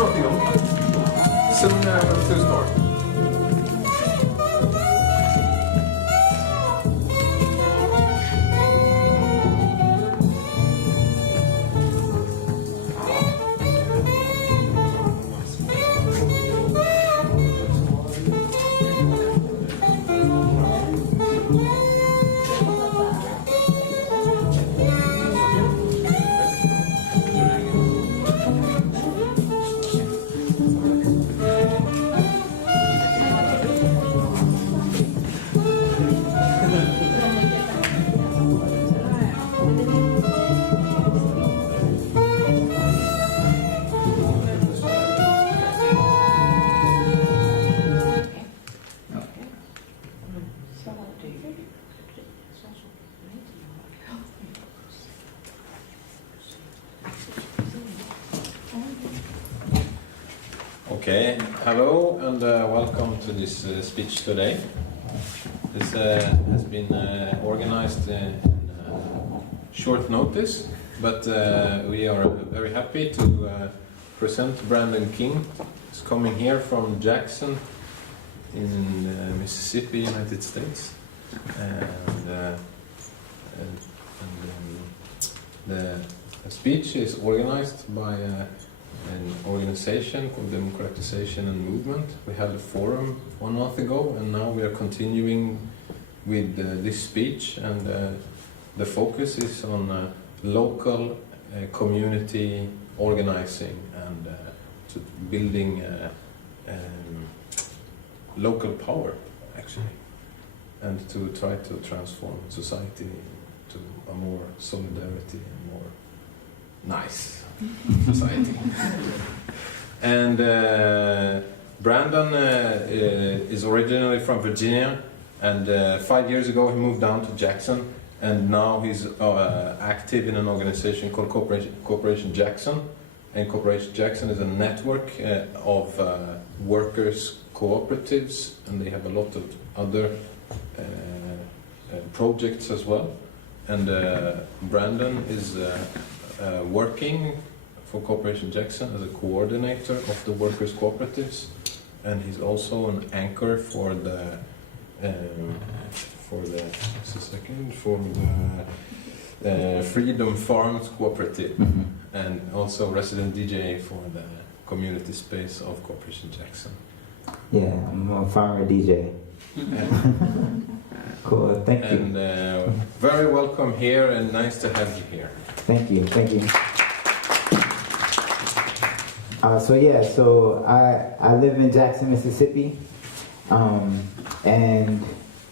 Drottningholm. Soon to start. Okay, hello and welcome to this speech today. This has been organized in short notice, but we are very happy to present Brandon King. He's coming here from Jackson in Mississippi, United States. The speech is organized by an organization called Democratization and Movement. We had a forum 1 month ago, and now we are continuing with this speech, and the focus is on local community organizing and to building local power, actually, and to try to transform society to a more solidarity and more nice society. And Brandon is originally from Virginia, and 5 years ago he moved down to Jackson, and now he's active in an organization called Corporation Jackson. And Corporation Jackson is a network of workers' cooperatives, and they have a lot of other projects as well. And Brandon is working for Corporation Jackson as a coordinator of the workers' cooperatives, and he's also an anchor for the Freedom Farms Cooperative, and also resident DJ for the community space of Corporation Jackson. Yeah, I'm a farmer DJ. Cool, thank you. And very welcome here, and nice to have you here. Thank you, thank you. So I live in Jackson, Mississippi, and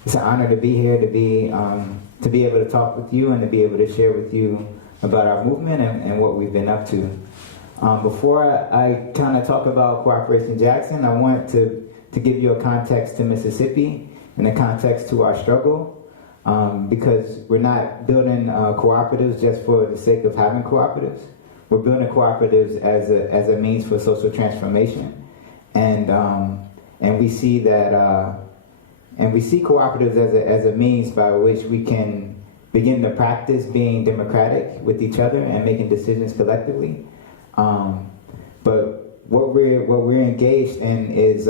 it's an honor to be here, to be able to talk with you and to be able to share with you about our movement and what we've been up to. Before I kind of talk about Corporation Jackson, I want to give you a context to Mississippi and a context to our struggle, because we're not building cooperatives just for the sake of having cooperatives. We're building cooperatives as a means for social transformation, and we see that we see cooperatives as a means by which we can begin to practice being democratic with each other and making decisions collectively. But what we're engaged in is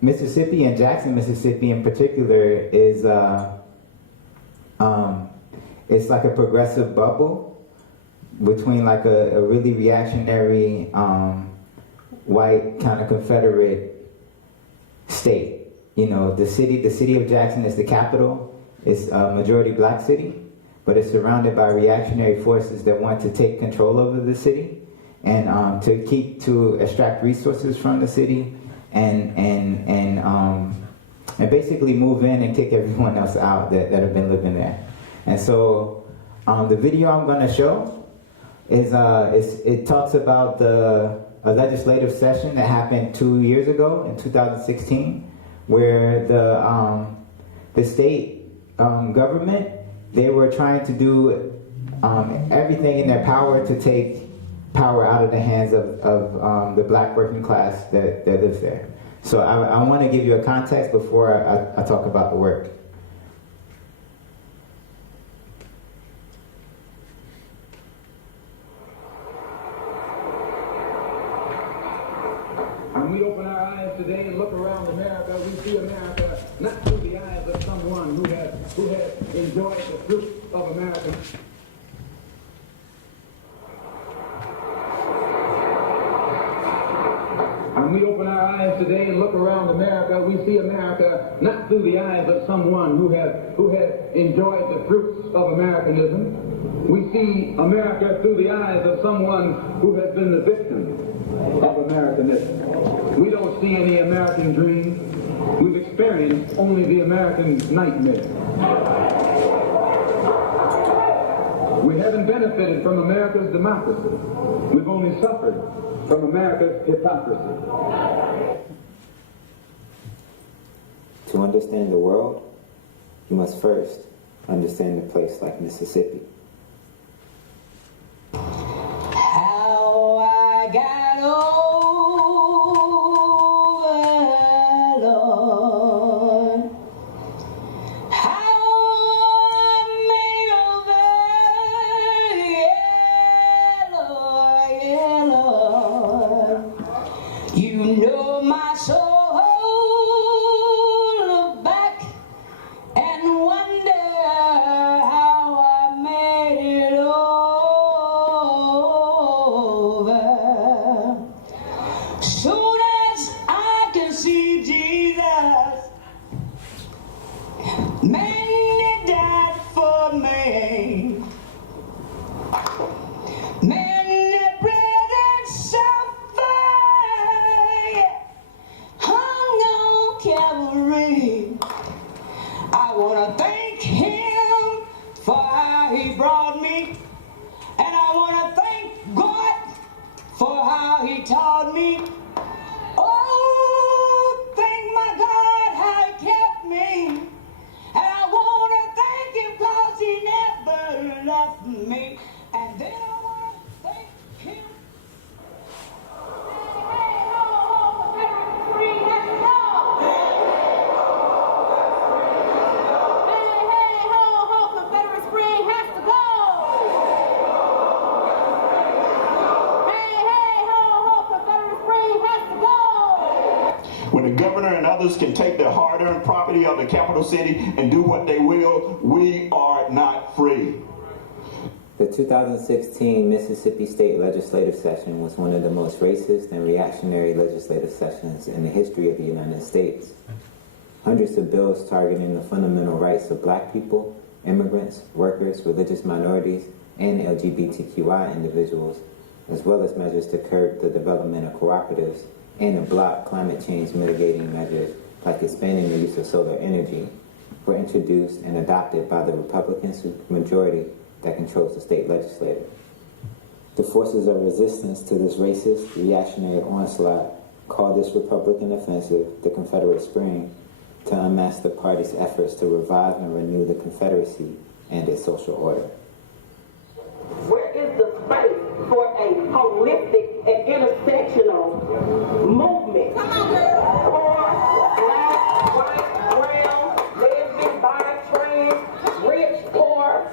Mississippi, and Jackson, Mississippi in particular, is it's like a progressive bubble between like a really reactionary white kind of Confederate state. You know, the city of Jackson is the capital. It's a majority black city, but it's surrounded by reactionary forces that want to take control over the city and to extract resources from the city and basically move in and kick everyone else out that have been living there. And so the video I'm going to show is it talks about a legislative session that happened 2 years ago in 2016, where the state government, they were trying to do everything in their power to take power out of the hands of the black working class that lives there. So I want to give you a context before I talk about the work. not through the eyes of someone who has enjoyed the fruits of America. When we open our eyes today and look around America, we see America not through the eyes of someone who has enjoyed the fruits of Americanism. We see America through the eyes of someone who has been the victim of Americanism. We don't see any American dream. We've experienced only the American nightmare. We haven't benefited from America's democracy. We've only suffered from America's hypocrisy. To understand the world, you must first understand a place like Mississippi. How I got over, Lord. How I made over, yeah, Lord. You know my soul. Look back and wonder how I made it over. Soon as I can see Jesus, man, he died for me. Man, the bread and suffer, hung on Calvary. I want to thank him for how he brought me, and I want to thank God for how he taught me. Oh, thank my God how he kept me, and I want to thank him because he never left me. And then I want to thank him. Hey, ho, ho, Confederate Spring has to go. Hey, ho, ho, Confederate Spring has to go. Hey, ho, ho, Confederate Spring has to go. When the governor and others can take the hard-earned property of the capital city and do what they will, we are not free. The 2016 Mississippi State Legislative Session was one of the most racist and reactionary legislative sessions in the history of the United States. Hundreds of bills targeting the fundamental rights of black people, immigrants, workers, religious minorities, and LGBTQI individuals, as well as measures to curb the development of cooperatives and to block climate change mitigating measures like expanding the use of solar energy, were introduced and adopted by the Republican supermajority that controls the state legislature. The forces of resistance to this racist, reactionary onslaught called this Republican offensive the Confederate Spring to unmask the party's efforts to revive and renew the Confederacy and its social order. Where is the space for a holistic and intersectional movement? Poor, black, white, brown, lesbian, bi, trans, rich, poor.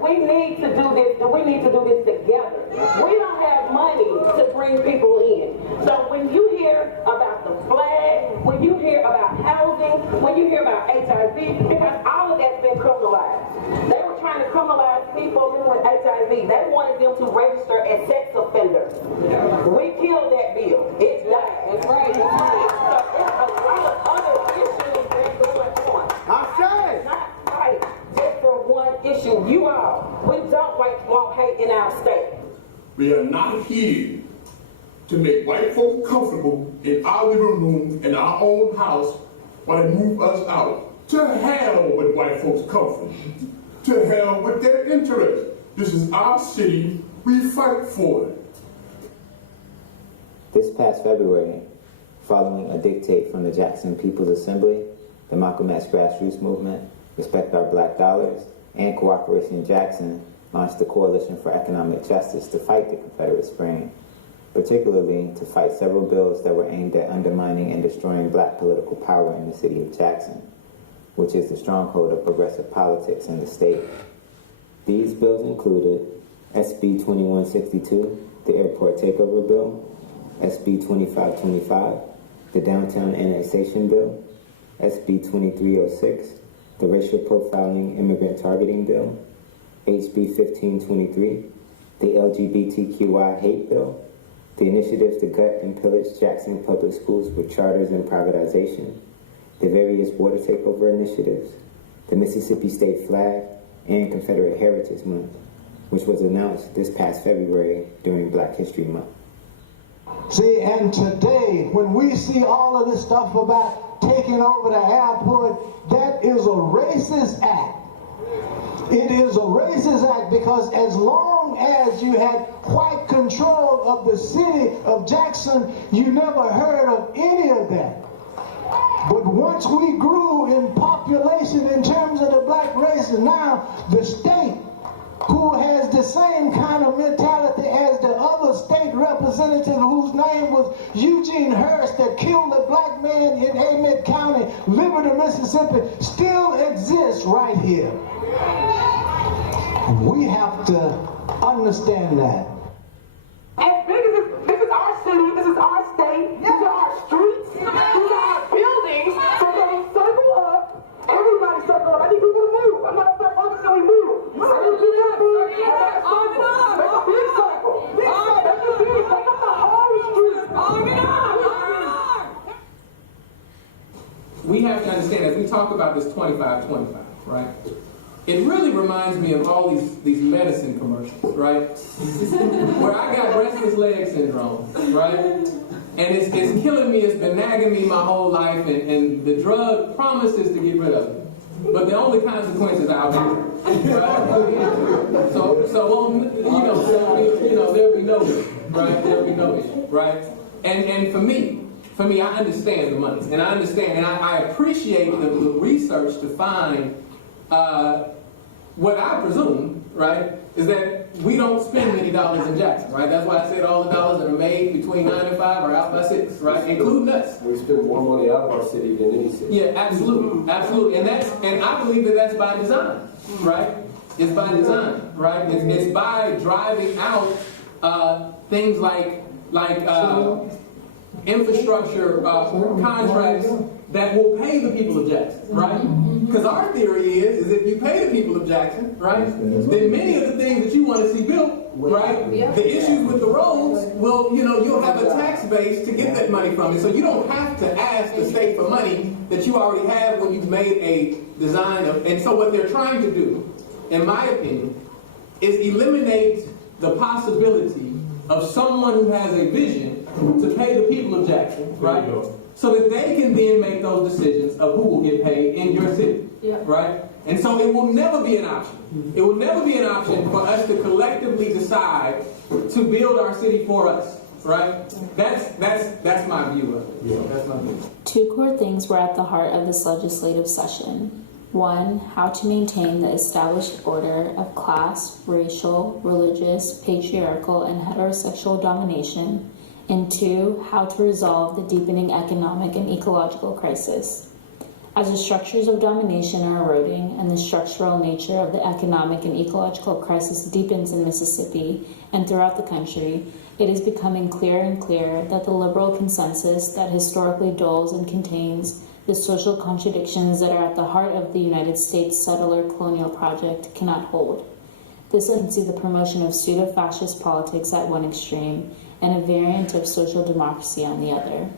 We need to do this. We need to do this together. We don't have money to bring people in. So when you hear about the flag, when you hear about housing, when you hear about HIV, because all of that's been criminalized. They were trying to criminalize people with HIV. They wanted them to register as sex offenders. We killed that bill. It's died. That's right. So it's a lot of other issues that going on. I say. Not right. Just for one issue. You all, we don't want hate in our state. We are not here to make white folks comfortable in our living room in our own house while they move us out. To hell with white folks' comfort. To hell with their interest. This is our city. We fight for it. This past February, following a dictate from the Jackson People's Assembly, the Malcolm X grassroots movement, Respect Our Black Dollars, and Cooperation Jackson launched the Coalition for Economic Justice to fight the Confederate Spring, particularly to fight several bills that were aimed at undermining and destroying black political power in the city of Jackson, which is the stronghold of progressive politics in the state. These bills included SB 2162, the Airport Takeover Bill, SB 2525, the Downtown Annexation Bill, SB 2306, the Racial Profiling Immigrant Targeting Bill, HB 1523, the LGBTQI Hate Bill, the initiatives to gut and pillage Jackson Public Schools with charters and privatization, the various water takeover initiatives, the Mississippi State flag, and Confederate Heritage Month, which was announced this past February during Black History Month. See, and today, when we see all of this stuff about taking over the airport, that is a racist act. It is a racist act because as long as you had white control of the city of Jackson, you never heard of any of that. But once we grew in population in terms of the black race, and now the state, who has the same kind of mentality as the other state representative whose name was Eugene Hurst that killed a black man in Amed County, Liberty, Mississippi, still exists right here. We have to understand that. As big as this is our city, this is our state, these are our streets, these are our buildings, so they circle up, everybody circle up. I need people to move. I'm not saying all so we move. I need people to move. Make a big circle. Make a big, take up the whole street. We have to understand, as we talk about this 25-25, right? It really reminds me of all these medicine commercials, right? Where I got restless leg syndrome, right? And it's killing me, it's been nagging me my whole life, and the drug promises to get rid of it. But the only consequence is I'll get it. Right? So there'll be no issue, right? There'll be no issue, right? And for me, I understand the money, and I understand, and I appreciate the research to find what I presume, right, is that we don't spend many dollars in Jackson, right? That's why I said all the dollars that are made between 9 and 5 are out by 6, right, including us. We spend more money out of our city than any city. Yeah, absolutely, absolutely, and I believe that that's by design, right? It's by design, right? It's by driving out things like infrastructure contracts that will pay the people of Jackson, right? Because our theory is if you pay the people of Jackson, right, then many of the things that you want to see built, right, the issues with the roads, well, you'll have a tax base to get that money from it. So you don't have to ask the state for money that you already have when you've made a design of. And so what they're trying to do, in my opinion, is eliminate the possibility of someone who has a vision to pay the people of Jackson, right? So that they can then make those decisions of who will get paid in your city, right? And so it will never be an option. It will never be an option for us to collectively decide to build our city for us, right? That's my view of it. That's my view. Two core things were at the heart of this legislative session. One, how to maintain the established order of class, racial, religious, patriarchal, and heterosexual domination. And two, how to resolve the deepening economic and ecological crisis. As the structures of domination are eroding and the structural nature of the economic and ecological crisis deepens in Mississippi and throughout the country, it is becoming clearer and clearer that the liberal consensus that historically dulls and contains the social contradictions that are at the heart of the United States settler colonial project cannot hold. This leads to the promotion of pseudo-fascist politics at one extreme and a variant of social democracy on the other.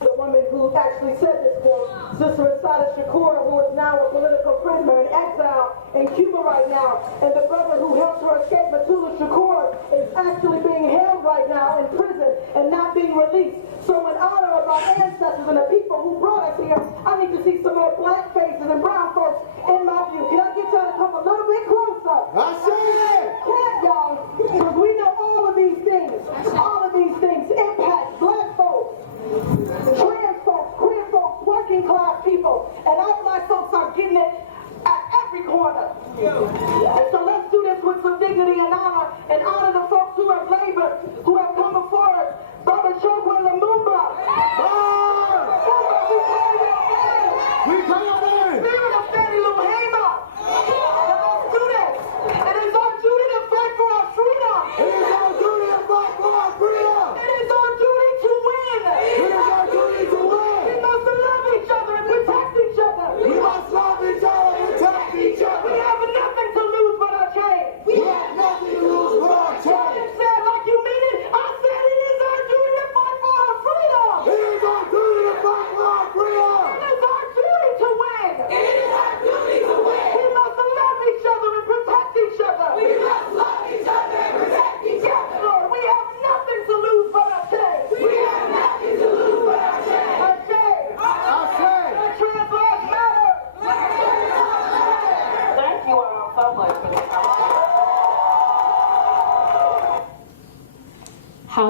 The woman who actually said this quote, Sister Asada Shakur, who is now a political prisoner in exile in Cuba right now, and the brother who helped her escape, Matula Shakur, is actually being held right now in prison and not being released. So in honor of our ancestors and the people who brought us here, I need to see some more black faces and brown folks in my view. Can I get y'all to come a little bit closer? I see it! Can't y'all? Because we know all of these things impact black folks, trans folks, queer folks, working class people, and our black folks are getting it at every corner. And so let's do this with some dignity and honor the folks who have labored, who have come before us. Baba Chokwe Lumumba. We come in. Spirit of Fannie Lou Hamer. Let's do this. It is our duty to fight for our freedom. It is our duty to fight for our freedom. It is our duty to win. It is our duty to win. We must love each other.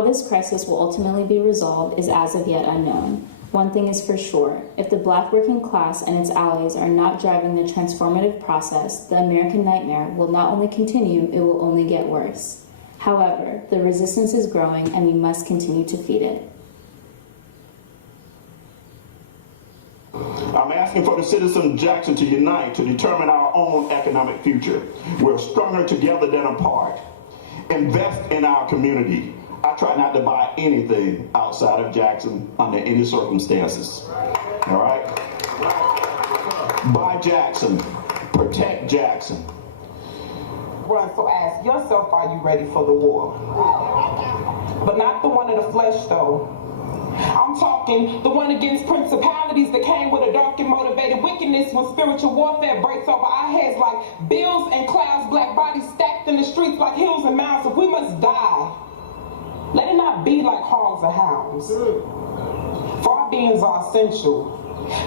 this crisis will ultimately be resolved is as of yet unknown. One thing is for sure, if the Black working class and its allies are not driving the transformative process, the American nightmare will not only continue, it will only get worse. However, the resistance is growing and we must continue to feed it. I'm asking for the citizens of Jackson to unite to determine our own economic future. We're stronger together than apart. Invest in our community. I try not to buy anything outside of Jackson under any circumstances. All right? Buy Jackson. Protect Jackson. Run, so ask yourself, are you ready for the war? But not the one of the flesh, though. I'm talking the one against principalities that came with a dark and motivated wickedness when spiritual warfare breaks over our heads like bills and clouds, black bodies stacked in the streets like hills and mountains. If we must die, let it not be like hogs or hounds. For our beings are essential.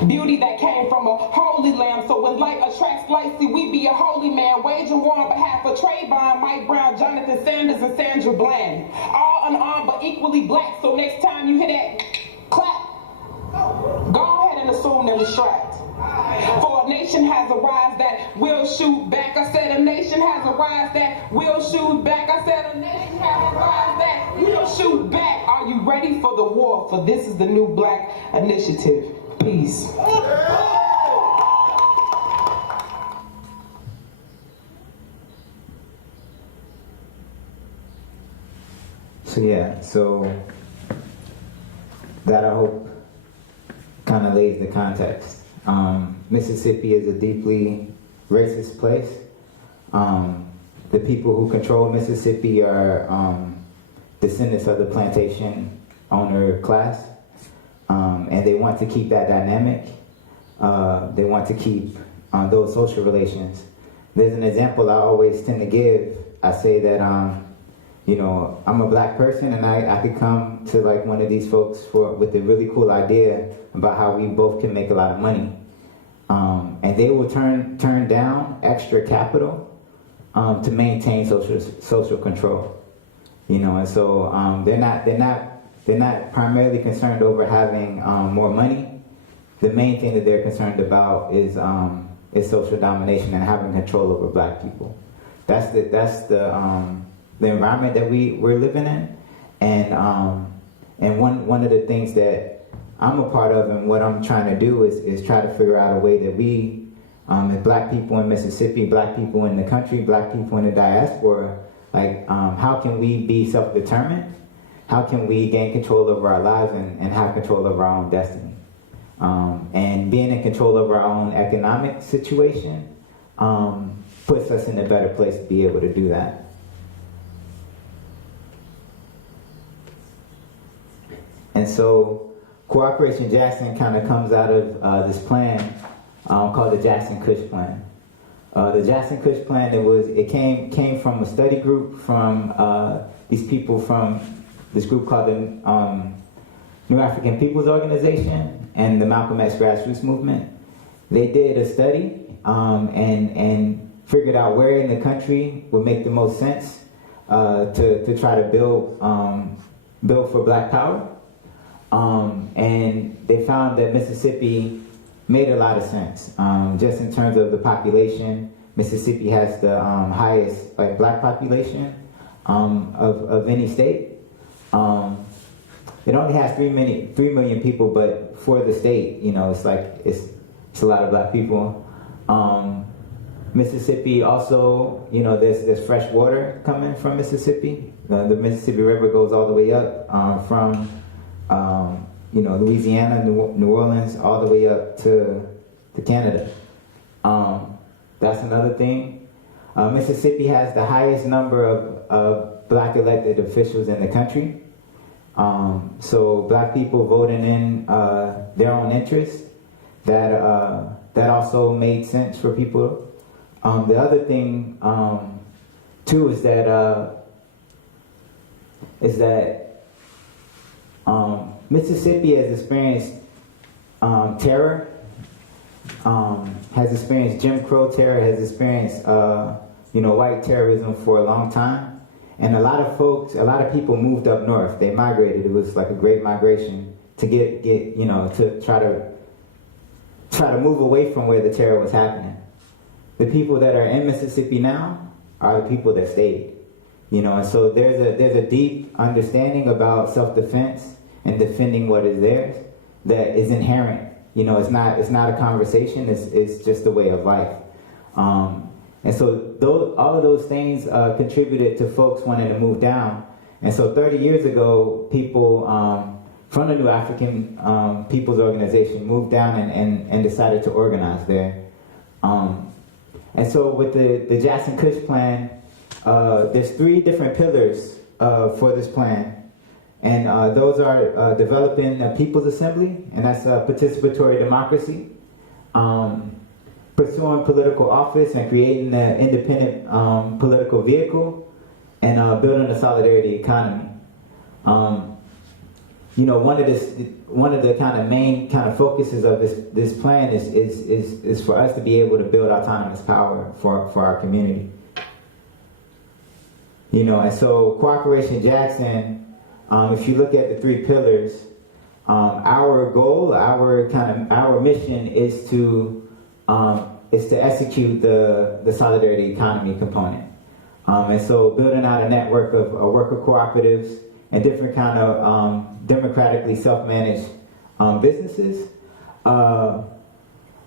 Beauty that came from a holy lamb, so when light attracts light, see we be a holy man, waging war on behalf of Trayvon, Mike Brown, Jonathan Sanders, and Sandra Bland. All unarmed but equally black, so next time you hear that clap, go ahead and assume that we're strapped. For a nation has arise that will shoot back. I said a nation has arise that will shoot back. I said a nation has arise that will shoot back. Are you ready for the war? For this is the new Black initiative. Peace. So that I hope kind of lays the context. Mississippi is a deeply racist place. The people who control Mississippi are descendants of the plantation owner class. And they want to keep that dynamic. They want to keep those social relations. There's an example I always tend to give. I say that, I'm a black person and I could come to like one of these folks with a really cool idea about how we both can make a lot of money. And they will turn down extra capital to maintain social control. And so they're not primarily concerned over having more money. The main thing that they're concerned about is social domination and having control over black people. That's the environment that we're living in, and one of the things that I'm a part of and what I'm trying to do is try to figure out a way that we, as black people in Mississippi, black people in the country, black people in the diaspora, how can we be self-determined? How can we gain control over our lives and have control over our own destiny? And being in control over our own economic situation puts us in a better place to be able to do that. And so Cooperation Jackson kind of comes out of this plan called the Jackson Kush Plan. The Jackson Kush Plan, it came from a study group from these people from this group called the New African People's Organization and the Malcolm X Grassroots Movement. They did a study and figured out where in the country would make the most sense to try to build for black power. And they found that Mississippi made a lot of sense. Just in terms of the population, Mississippi has the highest black population of any state. It only has 3 million people, but for the state, it's a lot of black people. Mississippi also, there's fresh water coming from Mississippi. The Mississippi River goes all the way up from Louisiana, New Orleans, all the way up to Canada. That's another thing. Mississippi has the highest number of black elected officials in the country. So black people voting in their own interests, that also made sense for people. The other thing too is that Mississippi has experienced terror, has experienced Jim Crow terror, has experienced white terrorism for a long time, And a lot of people moved up north. They migrated. It was like a great migration to get to try to move away from where the terror was happening. The people that are in Mississippi now are the people that stayed. And so there's a deep understanding about self-defense and defending what is theirs that is inherent. It's not a conversation. It's just a way of life. And so all of those things contributed to folks wanting to move down. And so 30 years ago, people from the New African People's Organization moved down and decided to organize there. And so with the Jackson Kush plan, there's 3 different pillars for this plan. And those are developing a People's Assembly, and that's participatory democracy, pursuing political office and creating an independent political vehicle, and building a solidarity economy. One of the kind of main kind of focuses of this plan is for us to be able to build autonomous power for our community. And so Cooperation Jackson, if you look at the 3 pillars, our goal, our mission is to execute the solidarity economy component. And so building out a network of worker cooperatives and different kind of democratically self-managed businesses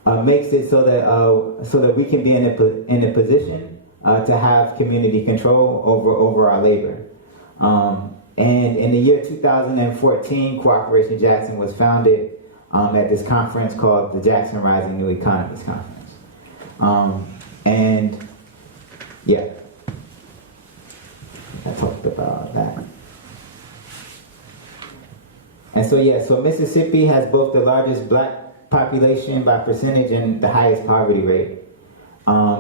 makes it so that we can be in a position to have community control over our labor. And in the year 2014, Cooperation Jackson was founded at this conference called the Jackson Rising New Economists Conference. And yeah, I talked about that. And so Mississippi has both the largest black population by percentage and the highest poverty rate.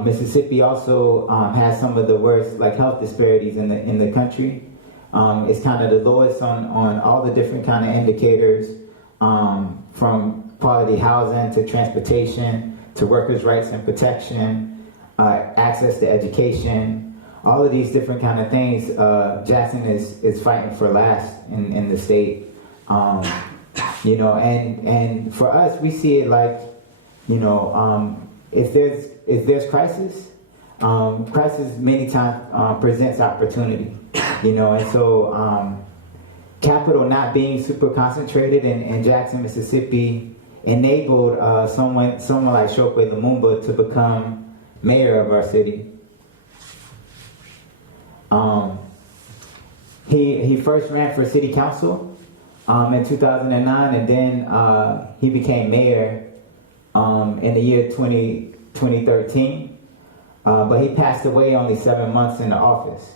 Mississippi also has some of the worst health disparities in the country. It's kind of the lowest on all the different kind of indicators, from quality housing to transportation to workers' rights and protection, access to education, all of these different kind of things. Jackson is fighting for last in the state. And for us, we see it like, if there's crisis, crisis many times presents opportunity. And so capital not being super concentrated in Jackson, Mississippi, enabled someone like Chokwe Lumumba to become mayor of our city. He first ran for city council in 2009, and then he became mayor in the year 2013. But he passed away only 7 months in the office.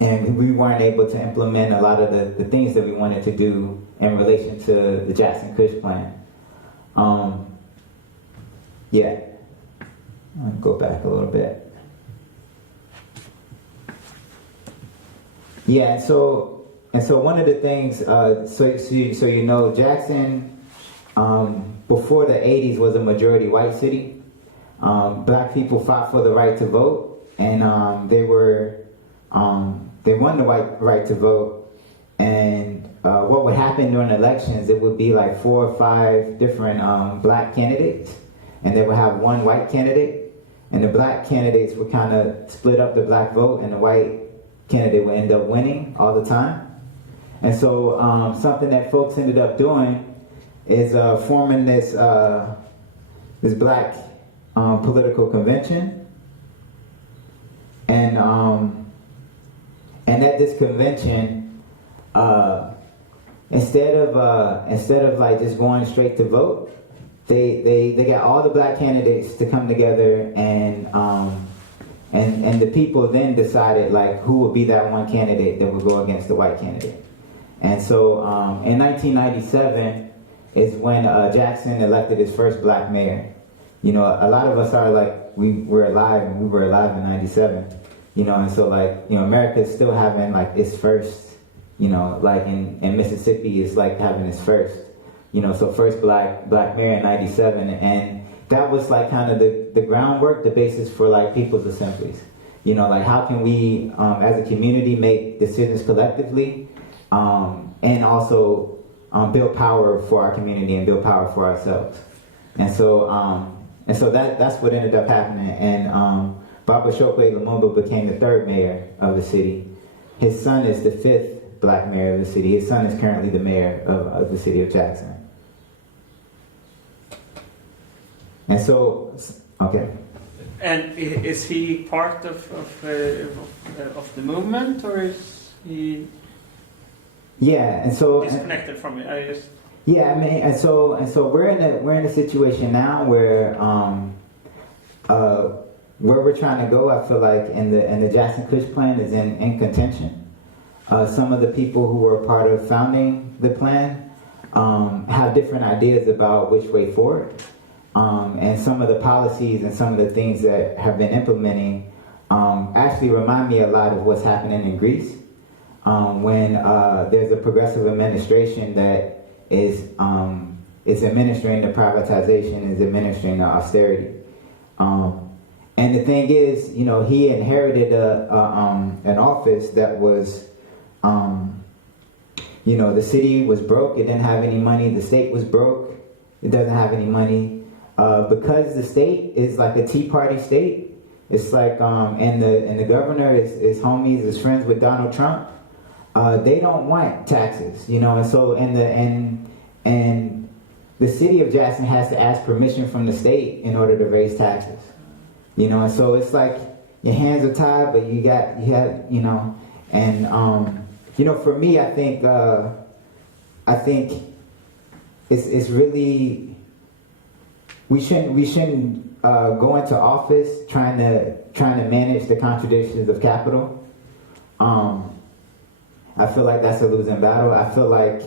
And we weren't able to implement a lot of the things that we wanted to do in relation to the Jackson Kush plan. Yeah. I'll go back a little bit. Yeah, and so one of the things, Jackson, before the 80s was a majority white city. Black people fought for the right to vote, and they won the right to vote. And what would happen during elections, it would be like 4 or 5 different black candidates, and they would have one white candidate, and the black candidates would kind of split up the black vote, and the white candidate would end up winning all the time. And so something that folks ended up doing is forming this black political convention, and at this convention, instead of like just going straight to vote, they got all the black candidates to come together, and the people then decided like who would be that one candidate that would go against the white candidate. And so in 1997 is when Jackson elected his first black mayor. A lot of us are like, we were alive in 97, and so America is still having like its first, like in Mississippi is like having its first, so first black mayor in 97, and that was like kind of the groundwork, the basis for like people's assemblies. You know, like how can we, as a community, make decisions collectively, and also build power for our community and build power for ourselves. And so that's what ended up happening. And Baba Shokwe Lumumba became the 3rd mayor of the city. His son is the 5th black mayor of the city. His son is currently the mayor of the city of Jackson. And so, okay. And is he part of the movement, or is he? Yeah, and so disconnected from it. I just. Yeah, I mean, and so we're in a situation now where we're trying to go. I feel like in the Jackson Kush plan is in contention. Some of the people who were part of founding the plan have different ideas about which way forward. And some of the policies and some of the things that have been implementing actually remind me a lot of what's happening in Greece when there's a progressive administration that is administering the privatization, is administering the austerity. And the thing is, you know, he inherited an office that was, you know, the city was broke, it didn't have any money, the state was broke, it doesn't have any money. Because the state is like a Tea Party state, it's like, and the governor is homies, is friends with Donald Trump. They don't want taxes, you know, and so and the city of Jackson has to ask permission from the state in order to raise taxes, you know, and so it's like your hands are tied, but you have, you know, and you know, for me, I think it's really. We shouldn't go into office trying to manage the contradictions of capital. I feel like that's a losing battle. I feel like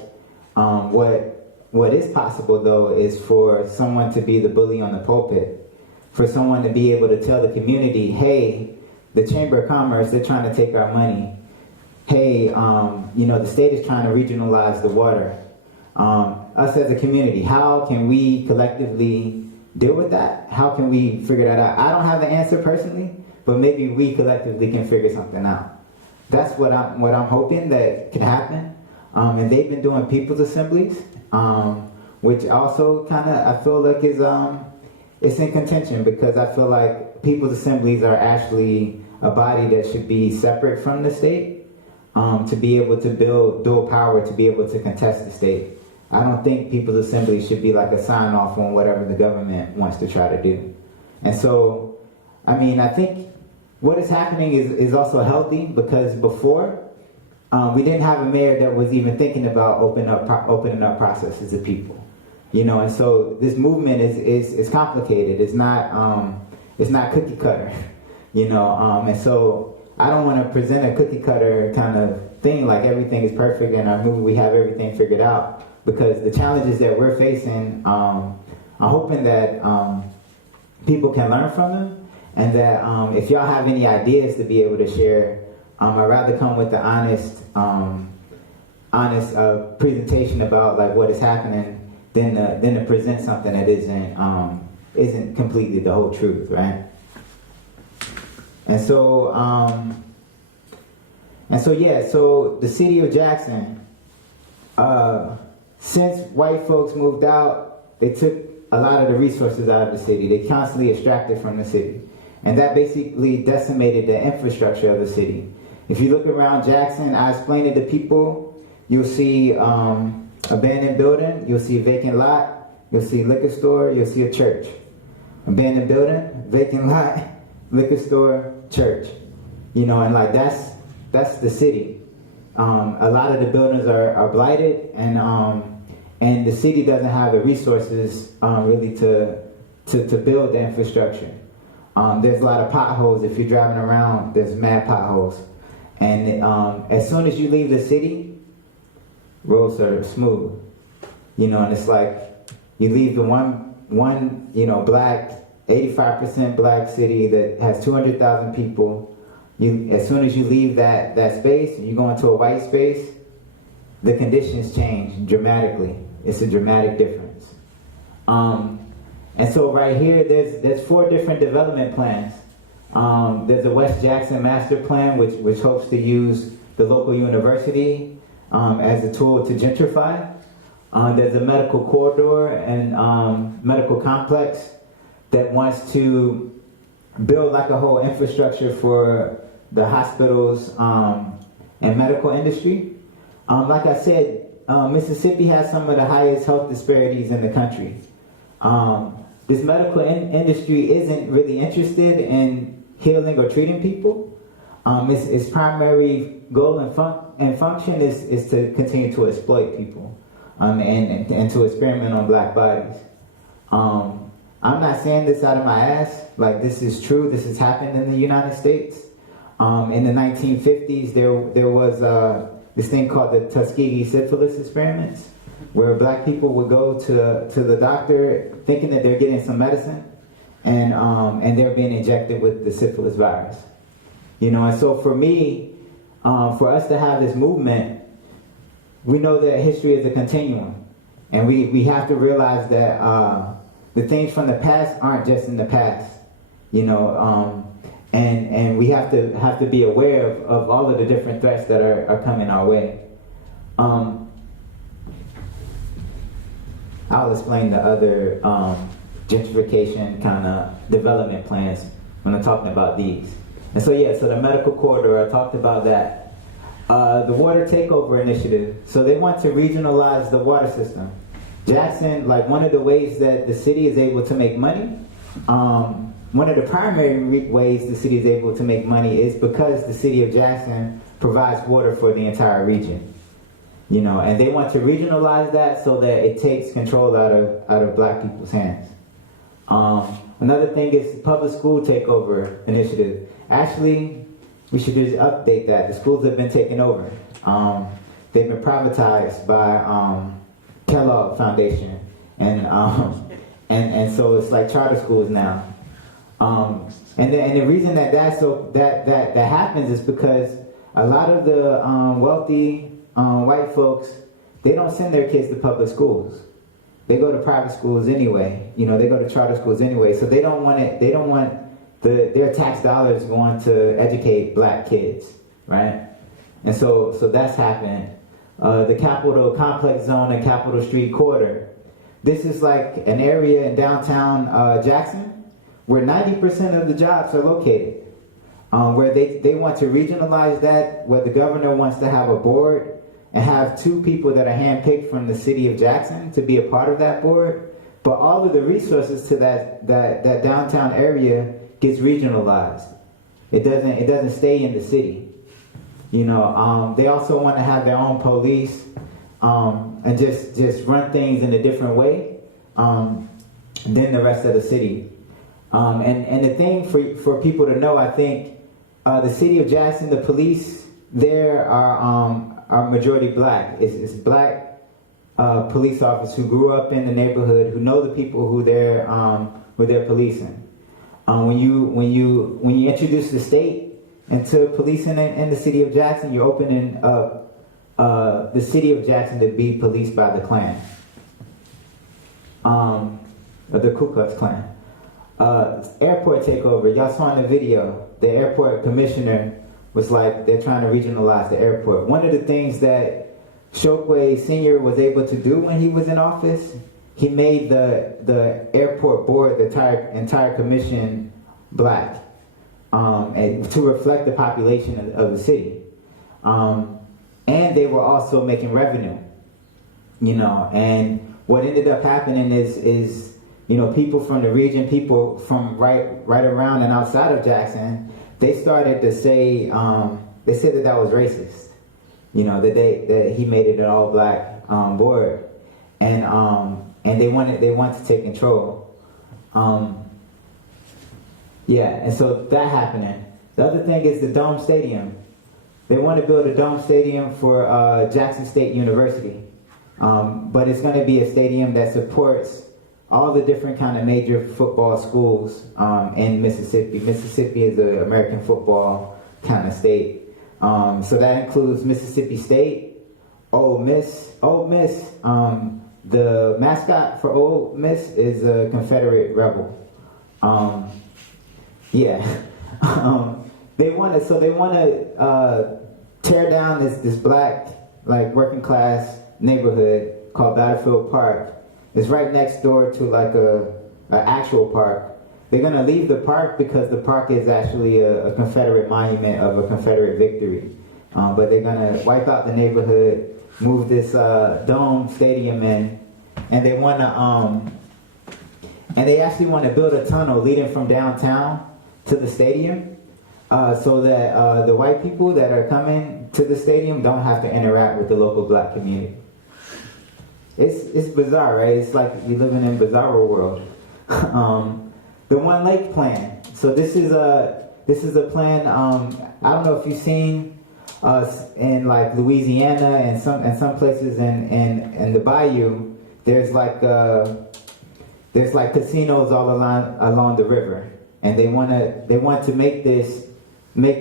what is possible though is for someone to be the bully on the pulpit, for someone to be able to tell the community, hey, the Chamber of Commerce, they're trying to take our money. Hey, you know, the state is trying to regionalize the water. Us as a community, how can we collectively deal with that? How can we figure that out? I don't have the answer personally, but maybe we collectively can figure something out. That's what I'm hoping that can happen. And they've been doing people's assemblies, which also kind of I feel like is it's in contention because I feel like people's assemblies are actually a body that should be separate from the state to be able to build dual power, to be able to contest the state. I don't think people's assembly should be like a sign-off on whatever the government wants to try to do. And so, I mean, I think what is happening is also healthy because before, we didn't have a mayor that was even thinking about opening up processes to people. You know, and so this movement is complicated. It's not cookie cutter, you know, and so I don't want to present a cookie cutter kind of thing like everything is perfect and our movement, we have everything figured out. Because the challenges that we're facing, I'm hoping that people can learn from them, and that if y'all have any ideas to be able to share, I'd rather come with the honest presentation about like what is happening than to present something that isn't completely the whole truth, right? And so yeah, so the city of Jackson. Since white folks moved out, they took a lot of the resources out of the city. They constantly extracted from the city. And that basically decimated the infrastructure of the city. If you look around Jackson, I explained it to people, you'll see abandoned building, you'll see vacant lot, you'll see liquor store, you'll see a church. Abandoned building, vacant lot, liquor store, church. You know, and like that's the city. A lot of the buildings are blighted, and the city doesn't have the resources really to build the infrastructure. There's a lot of potholes. If you're driving around, there's mad potholes. And as soon as you leave the city, roads are smooth. You know, and it's like you leave the one you know, black, 85% black city that has 200,000 people. As soon as you leave that space, you go into a white space, the conditions change dramatically. It's a dramatic difference. And so right here, there's 4 different development plans There's a West Jackson master plan, which hopes to use the local university as a tool to gentrify. There's a medical corridor and medical complex that wants to build like a whole infrastructure for the hospitals and medical industry. Like I said, Mississippi has some of the highest health disparities in the country. This medical industry isn't really interested in healing or treating people. Its primary goal and function is to continue to exploit people and to experiment on black bodies. I'm not saying this out of my ass. Like, this is true. This has happened in the United States. In the 1950s, there was this thing called the Tuskegee syphilis experiments, where black people would go to the doctor thinking that they're getting some medicine, and they're being injected with the syphilis virus. You know, and so for me, for us to have this movement, we know that history is a continuum, and we have to realize that the things from the past aren't just in the past, you know, and we have to be aware of all of the different threats that are coming our way. I'll explain the other gentrification kind of development plans when I'm talking about these. And so so the medical corridor, I talked about that. The water takeover initiative, so they want to regionalize the water system. Jackson, like, one of the ways that the city is able to make money, one of the primary ways the city is able to make money is because the city of Jackson provides water for the entire region. You know, and they want to regionalize that so that it takes control out of black people's hands. Another thing is public school takeover initiative. Actually, we should just update that. The schools have been taken over. They've been privatized by Kellogg Foundation, and so it's like charter schools now. And the reason that happens is because a lot of the wealthy white folks, they don't send their kids to public schools. They go to private schools anyway. You know, they go to charter schools anyway. So they don't want it. They don't want their tax dollars going to educate black kids, right? And so that's happening. The Capitol Complex Zone and Capitol Street Corridor. This is like an area in downtown Jackson where 90% of the jobs are located. Where they want to regionalize that, where the governor wants to have a board and have 2 people that are handpicked from the city of Jackson to be a part of that board. But all of the resources to that downtown area gets regionalized. It doesn't stay in the city. You know, they also want to have their own police and just run things in a different way than the rest of the city. And the thing for people to know, I think, the city of Jackson, the police there are majority black. It's black police officers who grew up in the neighborhood, who know the people who they're policing. When you introduce the state into policing in the city of Jackson, you're opening up the city of Jackson to be policed by the Klan, the Ku Klux Klan. Airport takeover. Y'all saw in the video, the airport commissioner was like, they're trying to regionalize the airport. One of the things that Chokwe Sr. was able to do when he was in office, he made the airport board, the entire commission, black, and to reflect the population of the city. And they were also making revenue, you know. And what ended up happening is you know, people from the region, people from right around and outside of Jackson, they started to say, they said that was racist. You know, that he made it an all black board, and they wanted to take control. And so that happening. The other thing is the Dome Stadium. They want to build a Dome Stadium for Jackson State University, but it's going to be a stadium that supports all the different kind of major football schools in Mississippi. Mississippi is an American football kind of state. So that includes Mississippi State, Ole Miss. Ole Miss, the mascot for Ole Miss is a Confederate rebel. They want to tear down this black, like, working class neighborhood called Battlefield Park. It's right next door to like an actual park. They're gonna leave the park because the park is actually a Confederate monument of a Confederate victory. But they're gonna wipe out the neighborhood, move this dome stadium in, and they actually want to build a tunnel leading from downtown to the stadium, so that the white people that are coming to the stadium don't have to interact with the local black community. It's bizarre, right? It's like you're living in a bizarre world. The One Lake plan. So this is a plan. I don't know if you've seen in like Louisiana and some places in the bayou. There's like casinos all along the river, and they want to make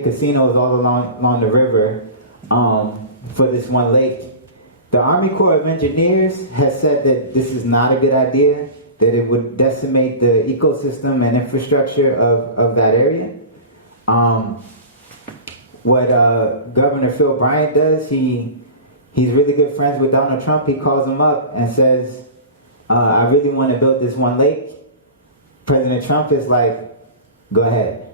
casinos all along the river for this one lake. The Army Corps of Engineers has said that this is not a good idea, that it would decimate the ecosystem and infrastructure of that area. What Governor Phil Bryant does, he's really good friends with Donald Trump. He calls him up and says, I really want to build this one lake. President Trump is like, go ahead.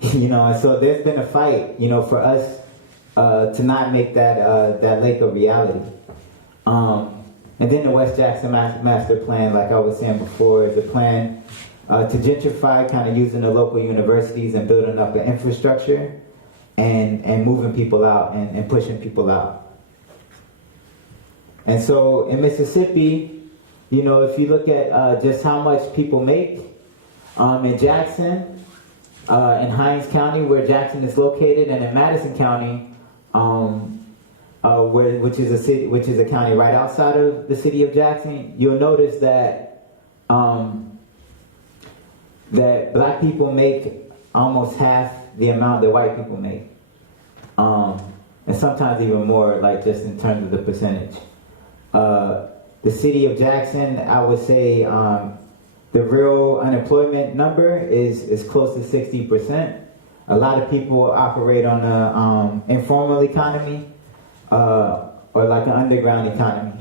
And so there's been a fight, for us to not make that lake a reality. And then the West Jackson Master Plan, like I was saying before, is a plan to gentrify, kind of using the local universities and building up an infrastructure and moving people out and pushing people out. And so in Mississippi, if you look at just how much people make, in Jackson, in Hinds County, where Jackson is located, and in Madison County, which is a county right outside of the city of Jackson, you'll notice that that black people make almost half the amount that white people make, and sometimes even more, like just in terms of the percentage. The city of Jackson, I would say, the real unemployment number is close to 60%. A lot of people operate on an informal economy. Or like an underground economy.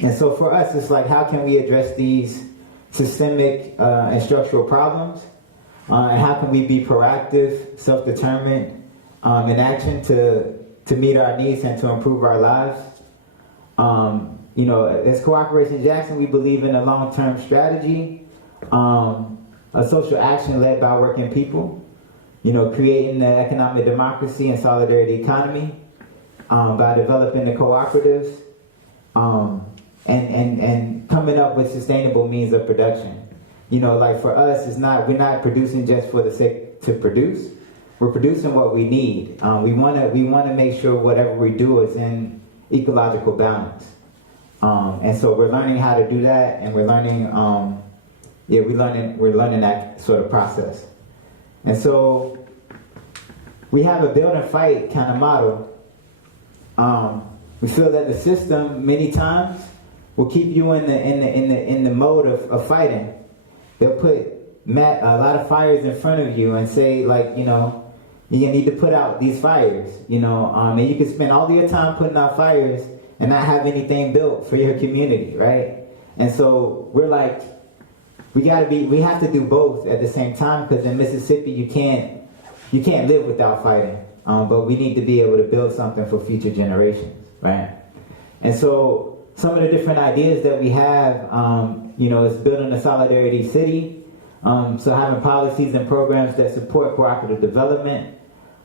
And so for us, it's like, how can we address these systemic and structural problems? And how can we be proactive, self-determined in action to meet our needs and to improve our lives? As Cooperation Jackson, we believe in a long-term strategy, a social action led by working people. Creating the economic democracy and solidarity economy by developing the cooperatives and coming up with sustainable means of production. Like for us, we're not producing just for the sake to produce. We're producing what we need. We want to make sure whatever we do is in ecological balance. And so we're learning how to do that, and we're learning that sort of process. And so we have a build and fight kind of model. We feel that the system many times will keep you in the mode of fighting. They'll put a lot of fires in front of you and say, like, you need to put out these fires, and you can spend all your time putting out fires and not have anything built for your community, right? And so we're like, we have to do both at the same time, because in Mississippi you can't live without fighting, but we need to be able to build something for future generations, right? And so some of the different ideas that we have, is building a solidarity city, so having policies and programs that support cooperative development,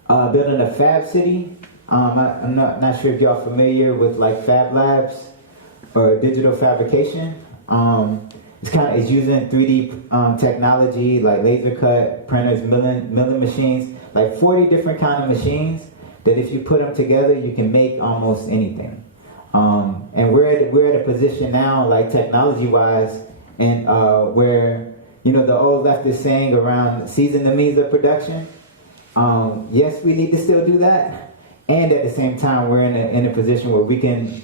building a fab city. I'm not sure if y'all familiar with like fab labs or digital fabrication. It's using 3D technology like laser cut printers, milling machines, like 40 different kind of machines that if you put them together, you can make almost anything. And we're at a position now, like technology-wise, and where the old leftist saying around seizing the means of production. Yes, we need to still do that, and at the same time, we're in a position where we can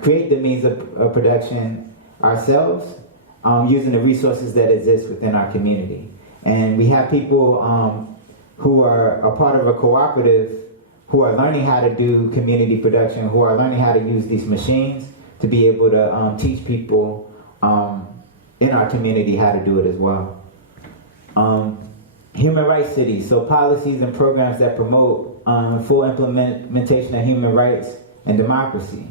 create the means of production ourselves. using the resources that exist within our community. And we have people who are a part of a cooperative who are learning how to do community production, who are learning how to use these machines to be able to teach people in our community how to do it as well. Human rights cities, so policies and programs that promote full implementation of human rights and democracy.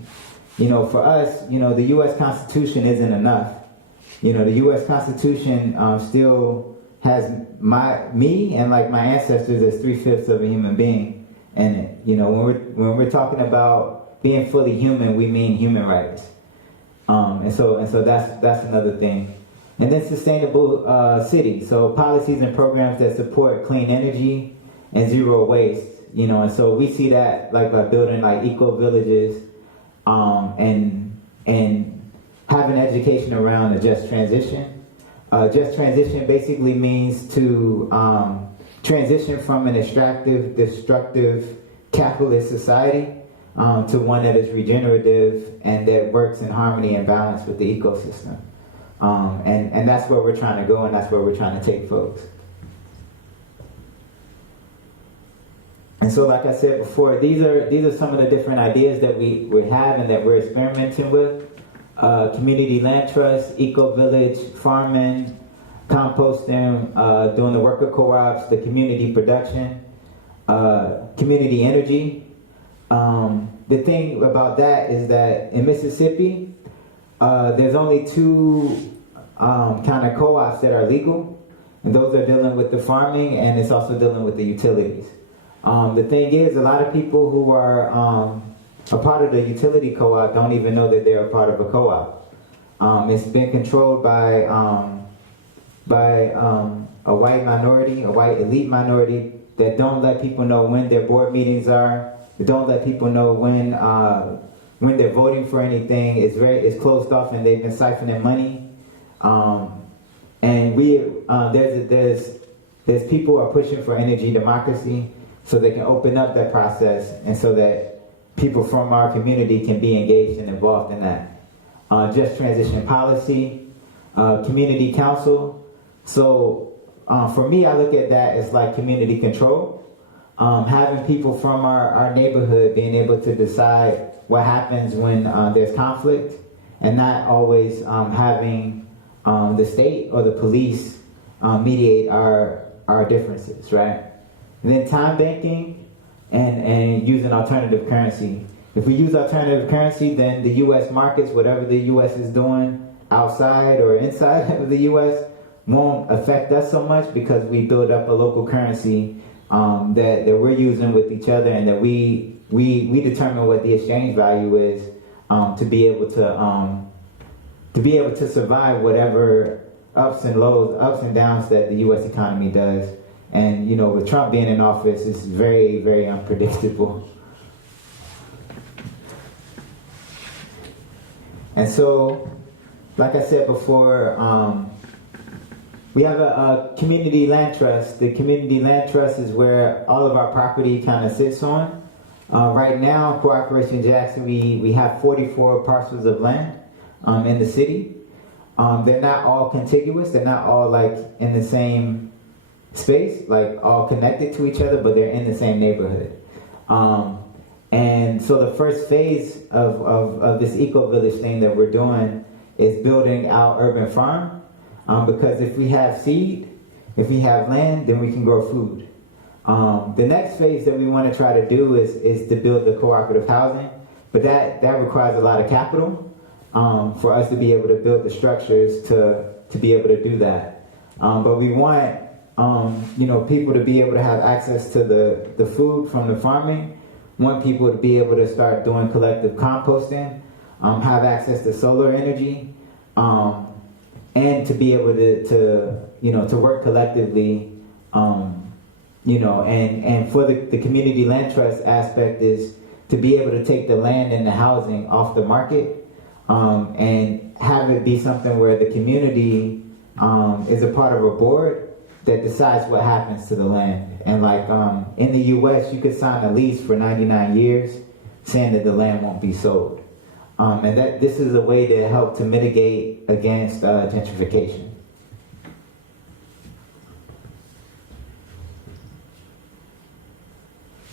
For us, the U.S. Constitution isn't enough. The U.S. Constitution still has me and like my ancestors as 3/5 of a human being in it. When we're talking about being fully human, we mean human rights. And so that's another thing. And then sustainable cities, so policies and programs that support clean energy and zero waste. And so we see that like by building like eco villages, and having education around a just transition. Just transition basically means to transition from an extractive, destructive, capitalist society to one that is regenerative and that works in harmony and balance with the ecosystem. And that's where we're trying to go, and that's where we're trying to take folks. And so, like I said before, these are some of the different ideas that we have and that we're experimenting with. Community land trust, eco-village, farming, composting, doing the worker co-ops, the community production, community energy. The thing about that is that in Mississippi, there's only two kind of co-ops that are legal, and those are dealing with the farming, and it's also dealing with the utilities. The thing is, a lot of people who are a part of the utility co-op don't even know that they're a part of a co-op. It's been controlled by a white minority, a white elite minority that don't let people know when their board meetings are. They don't let people know when they're voting for anything. It's closed off, and they've been siphoning money. And there's people who are pushing for energy democracy, so they can open up that process, and so that people from our community can be engaged and involved in that. Just transition policy, community council. So for me, I look at that as like community control. Having people from our neighborhood being able to decide what happens when there's conflict, and not always having the state or the police mediate our differences, right? And then time banking and using alternative currency. If we use alternative currency, then the U.S. markets, whatever the U.S. is doing outside or inside of the U.S., won't affect us so much, because we build up a local currency that we're using with each other, and that we determine what the exchange value is to be able to survive whatever ups and downs that the U.S. economy does. And with Trump being in office, it's very, very unpredictable. And so, like I said before, we have a community land trust. The community land trust is where all of our property kind of sits on. Right now, Cooperation Jackson, we have 44 parcels of land in the city. They're not all contiguous. They're not all like in the same space, like all connected to each other, but they're in the same neighborhood. And so the first phase of this eco-village thing that we're doing is building our urban farm, because if we have seed, if we have land, then we can grow food. The next phase that we want to try to do is to build the cooperative housing, but that requires a lot of capital for us to be able to build the structures to be able to do that. But we want people to be able to have access to the food from the farming, want people to be able to start doing collective composting, have access to solar energy, and to be able to work collectively, and for the community land trust aspect is to be able to take the land and the housing off the market, and have it be something where the community is a part of a board that decides what happens to the land. And like in the U.S., you could sign a lease for 99 years saying that the land won't be sold. and that this is a way to help to mitigate against gentrification.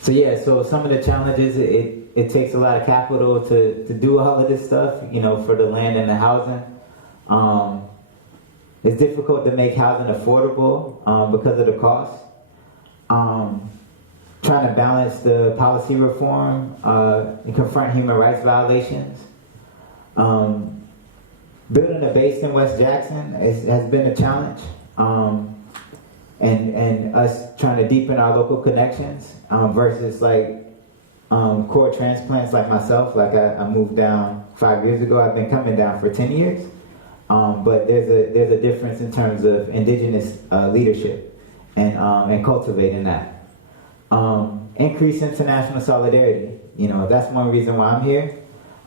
So yeah, so some of the challenges, it takes a lot of capital to do all of this stuff, you know, for the land and the housing. It's difficult to make housing affordable because of the cost. Trying to balance the policy reform and confront human rights violations. Building a base in West Jackson has been a challenge. And us trying to deepen our local connections versus like core transplants like myself. Like I moved down 5 years ago. I've been coming down for 10 years. But there's a difference in terms of indigenous leadership and cultivating that. Increase international solidarity. You know, that's one reason why I'm here,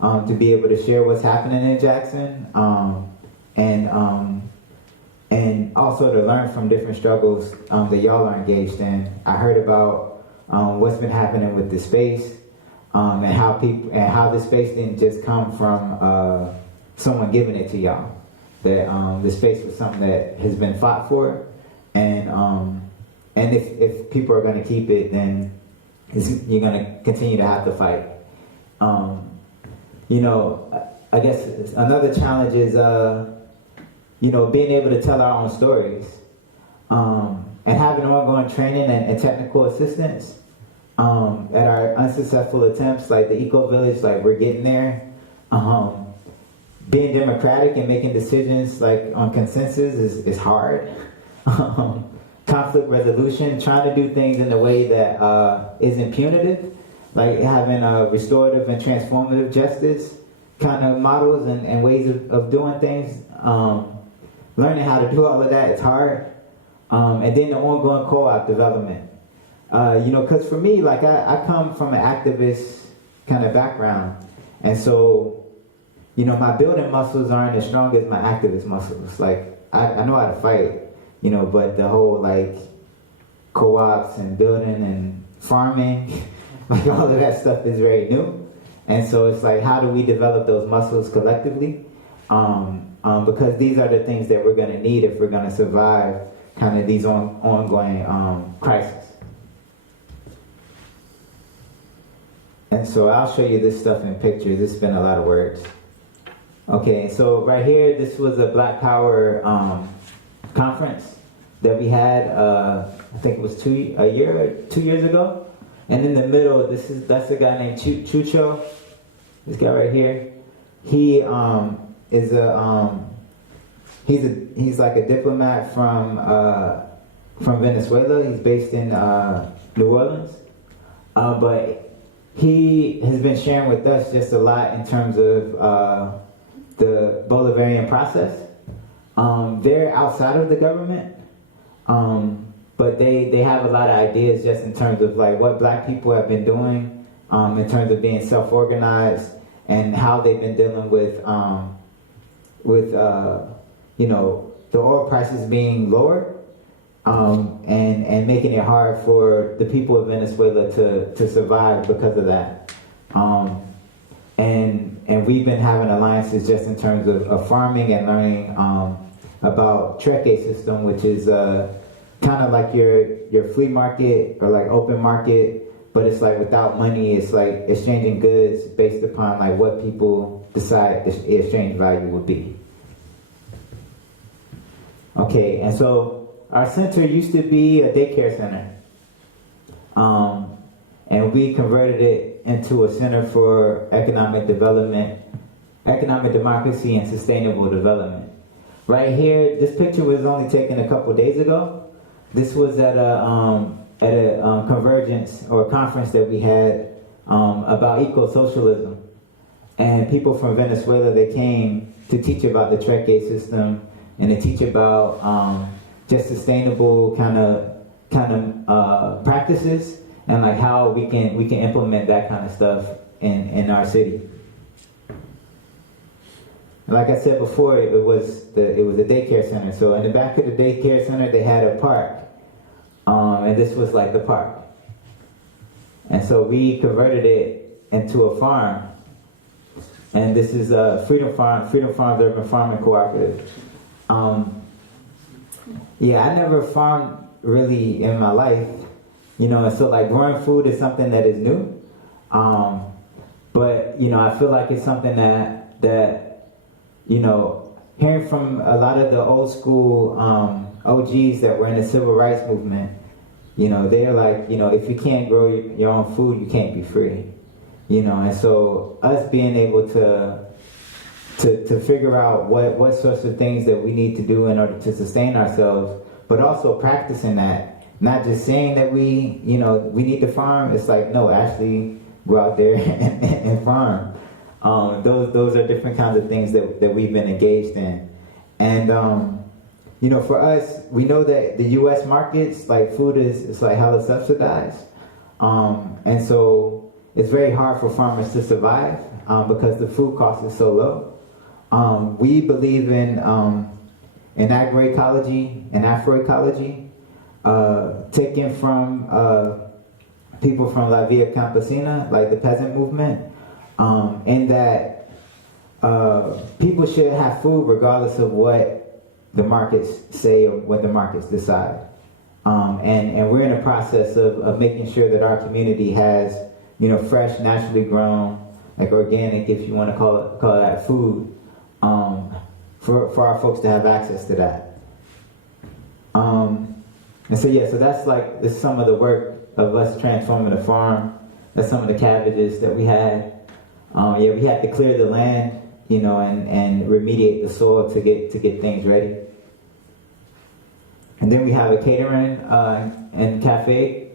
to be able to share what's happening in Jackson, and also to learn from different struggles that y'all are engaged in. I heard about what's been happening with the space, and how the space didn't just come from someone giving it to y'all. That the space was something that has been fought for, and if people are going to keep it, then you're going to continue to have to fight. You know, I guess another challenge is you know, being able to tell our own stories, and having ongoing training and technical assistance at our unsuccessful attempts, like the Eco Village, like we're getting there. Being democratic and making decisions like on consensus is hard. Conflict resolution, trying to do things in a way that isn't punitive, like having a restorative and transformative justice kind of models and ways of doing things. Learning how to do all of that is hard. And then the ongoing co-op development. You know, because for me, like I come from an activist kind of background. And so, you know, my building muscles aren't as strong as my activist muscles. Like, I know how to fight, you know, but the whole, like, co-ops and building and farming, like, all of that stuff is very new. And so it's like, how do we develop those muscles collectively? Because these are the things that we're going to need if we're going to survive kind of these ongoing crises. And so I'll show you this stuff in pictures. It's been a lot of words. Okay, so right here, this was a Black Power conference that we had, I think it was 2 years ago. And in the middle, that's a guy named Chucho. This guy right here. He is he's like a diplomat from Venezuela. He's based in New Orleans, but he has been sharing with us just a lot in terms of the Bolivarian process. They're outside of the government, but they have a lot of ideas just in terms of like what Black people have been doing in terms of being self-organized and how they've been dealing with you know, the oil prices being lower, and making it hard for the people of Venezuela to survive because of that. And we've been having alliances just in terms of farming and learning about Treque system, which is kind of like your flea market or like open market, but it's like without money. It's like exchanging goods based upon like what people decide the exchange value would be. Okay, and so our center used to be a daycare center, and we converted it into a center for economic development, economic democracy, and sustainable development. Right here, this picture was only taken a couple days ago. This was at a convergence or conference that we had about eco-socialism. And people from Venezuela, they came to teach about the Treque system and to teach about just sustainable kind of practices and like how we can implement that kind of stuff in our city. Like I said before, it was a daycare center. So in the back of the daycare center, they had a park, and this was like the park. And so we converted it into a farm. and this is Freedom Farms Urban Farming Cooperative. Yeah, I never farmed really in my life, and so like growing food is something that is new. But I feel like it's something that hearing from a lot of the old school OGs that were in the civil rights movement, they're like, if you can't grow your own food, you can't be free. And so us being able to figure out what sorts of things that we need to do in order to sustain ourselves, but also practicing that, not just saying that we need to farm. It's like, no, actually go out there and farm. Those are different kinds of things that we've been engaged in. And, for us, we know that the U.S. markets, like food is like hella subsidized. And so it's very hard for farmers to survive because the food cost is so low. We believe in agroecology and afroecology, taken from people from La Via Campesina, like the peasant movement, in that people should have food regardless of what the markets say or what the markets decide. And we're in the process of making sure that our community has, fresh, naturally grown, like organic, if you want to call that food, for our folks to have access to that. And so that's like, this is some of the work of us transforming the farm. That's some of the cabbages that we had. We had to clear the land, and remediate the soil to get things ready. And then we have a catering and cafe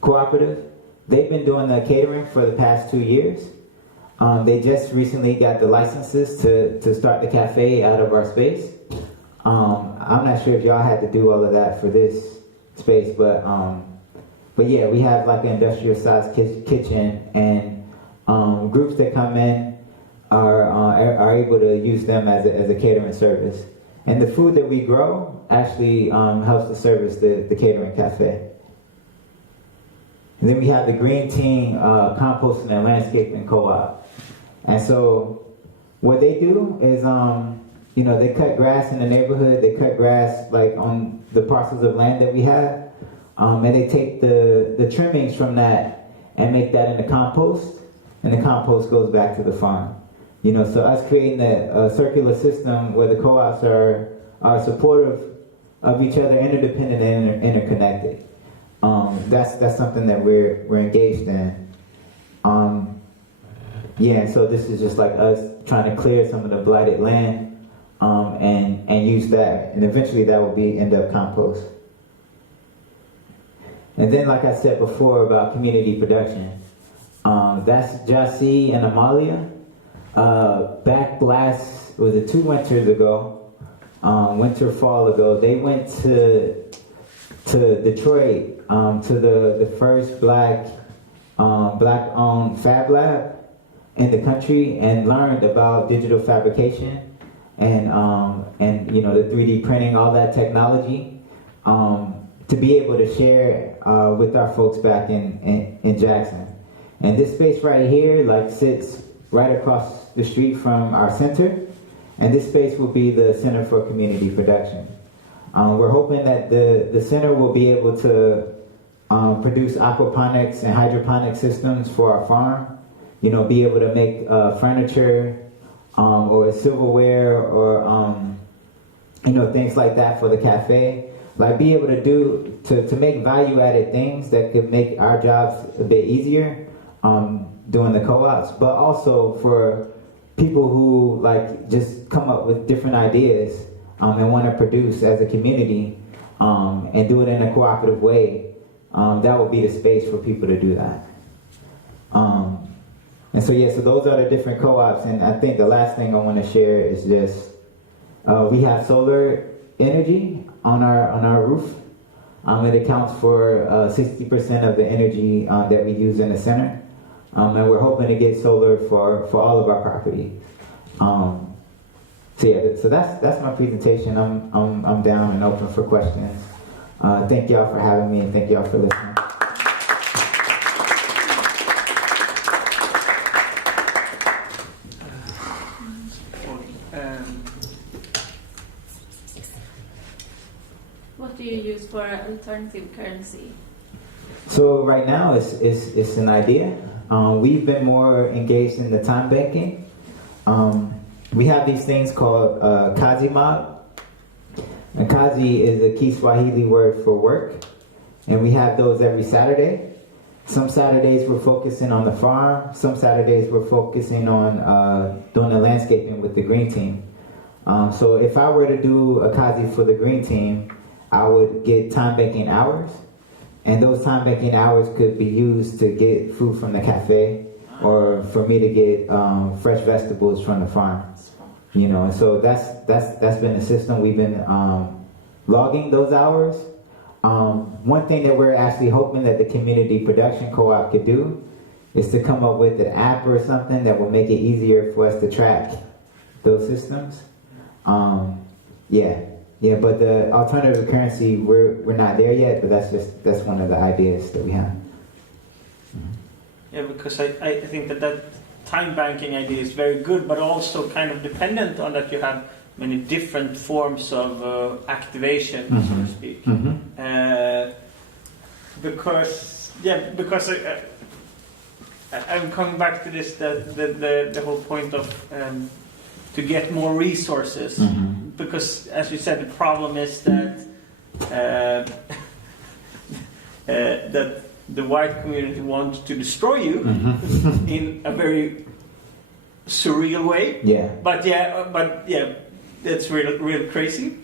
cooperative. They've been doing the catering for the past 2 years. They just recently got the licenses to start the cafe out of our space. I'm not sure if y'all had to do all of that for this space, but yeah, we have like an industrial sized kitchen, and groups that come in are able to use them as a catering service. And the food that we grow actually helps to service the catering cafe. And then we have the Green Team Composting and Landscaping Co-op. And so what they do is, they cut grass in the neighborhood. They cut grass like on the parcels of land that we have. And they take the trimmings from that and make that into compost. And the compost goes back to the farm. So us creating a circular system where the co-ops are supportive of each other, interdependent and interconnected. That's something that we're engaged in. So this is just like us trying to clear some of the blighted land, and use that, and eventually that will end up compost. And then, like I said before about community production, that's Jassy and Amalia. Back last, was it 2 winters ago, fall ago, they went to Detroit, to the first black-owned Fab Lab in the country, and learned about digital fabrication and the 3D printing, all that technology, to be able to share with our folks back in Jackson. And this space right here sits right across the street from our center, and this space will be the Center for Community Production. We're hoping that the center will be able to produce aquaponics and hydroponic systems for our farm, be able to make furniture or silverware or things like that for the cafe. Like be able to make value-added things that could make our jobs a bit easier doing the co-ops, but also for people who just come up with different ideas and want to produce as a community and do it in a cooperative way. That would be the space for people to do that. And so those are the different co-ops. And I think the last thing I want to share is just we have solar energy on our roof. It accounts for 60% of the energy that we use in the center. And we're hoping to get solar for all of our property. So that's my presentation. I'm down and open for questions. Thank y'all for having me, and thank y'all for listening. What do you use for alternative currency? So right now it's an idea. We've been more engaged in the time banking. We have these things called kazi mob. And kazi is a Kiswahili word for work. And we have those every Saturday. Some Saturdays we're focusing on the farm. Some Saturdays we're focusing on doing the landscaping with the green team. So if I were to do a kazi for the green team, I would get time banking hours. And those time banking hours could be used to get food from the cafe or for me to get fresh vegetables from the farm. You know, and so that's been the system. We've been logging those hours. One thing that we're actually hoping that the community production co-op could do is to come up with an app or something that will make it easier for us to track those systems. Yeah, but the alternative currency, we're not there yet, but that's one of the ideas that we have. Yeah, because I think that time banking idea is very good, but also kind of dependent on that you have many different forms of activation, so to speak. Because I'm coming back to this, the whole point of to get more resources. Because, as you said, the problem is that that the white community wants to destroy you in a very surreal way. But that's real crazy.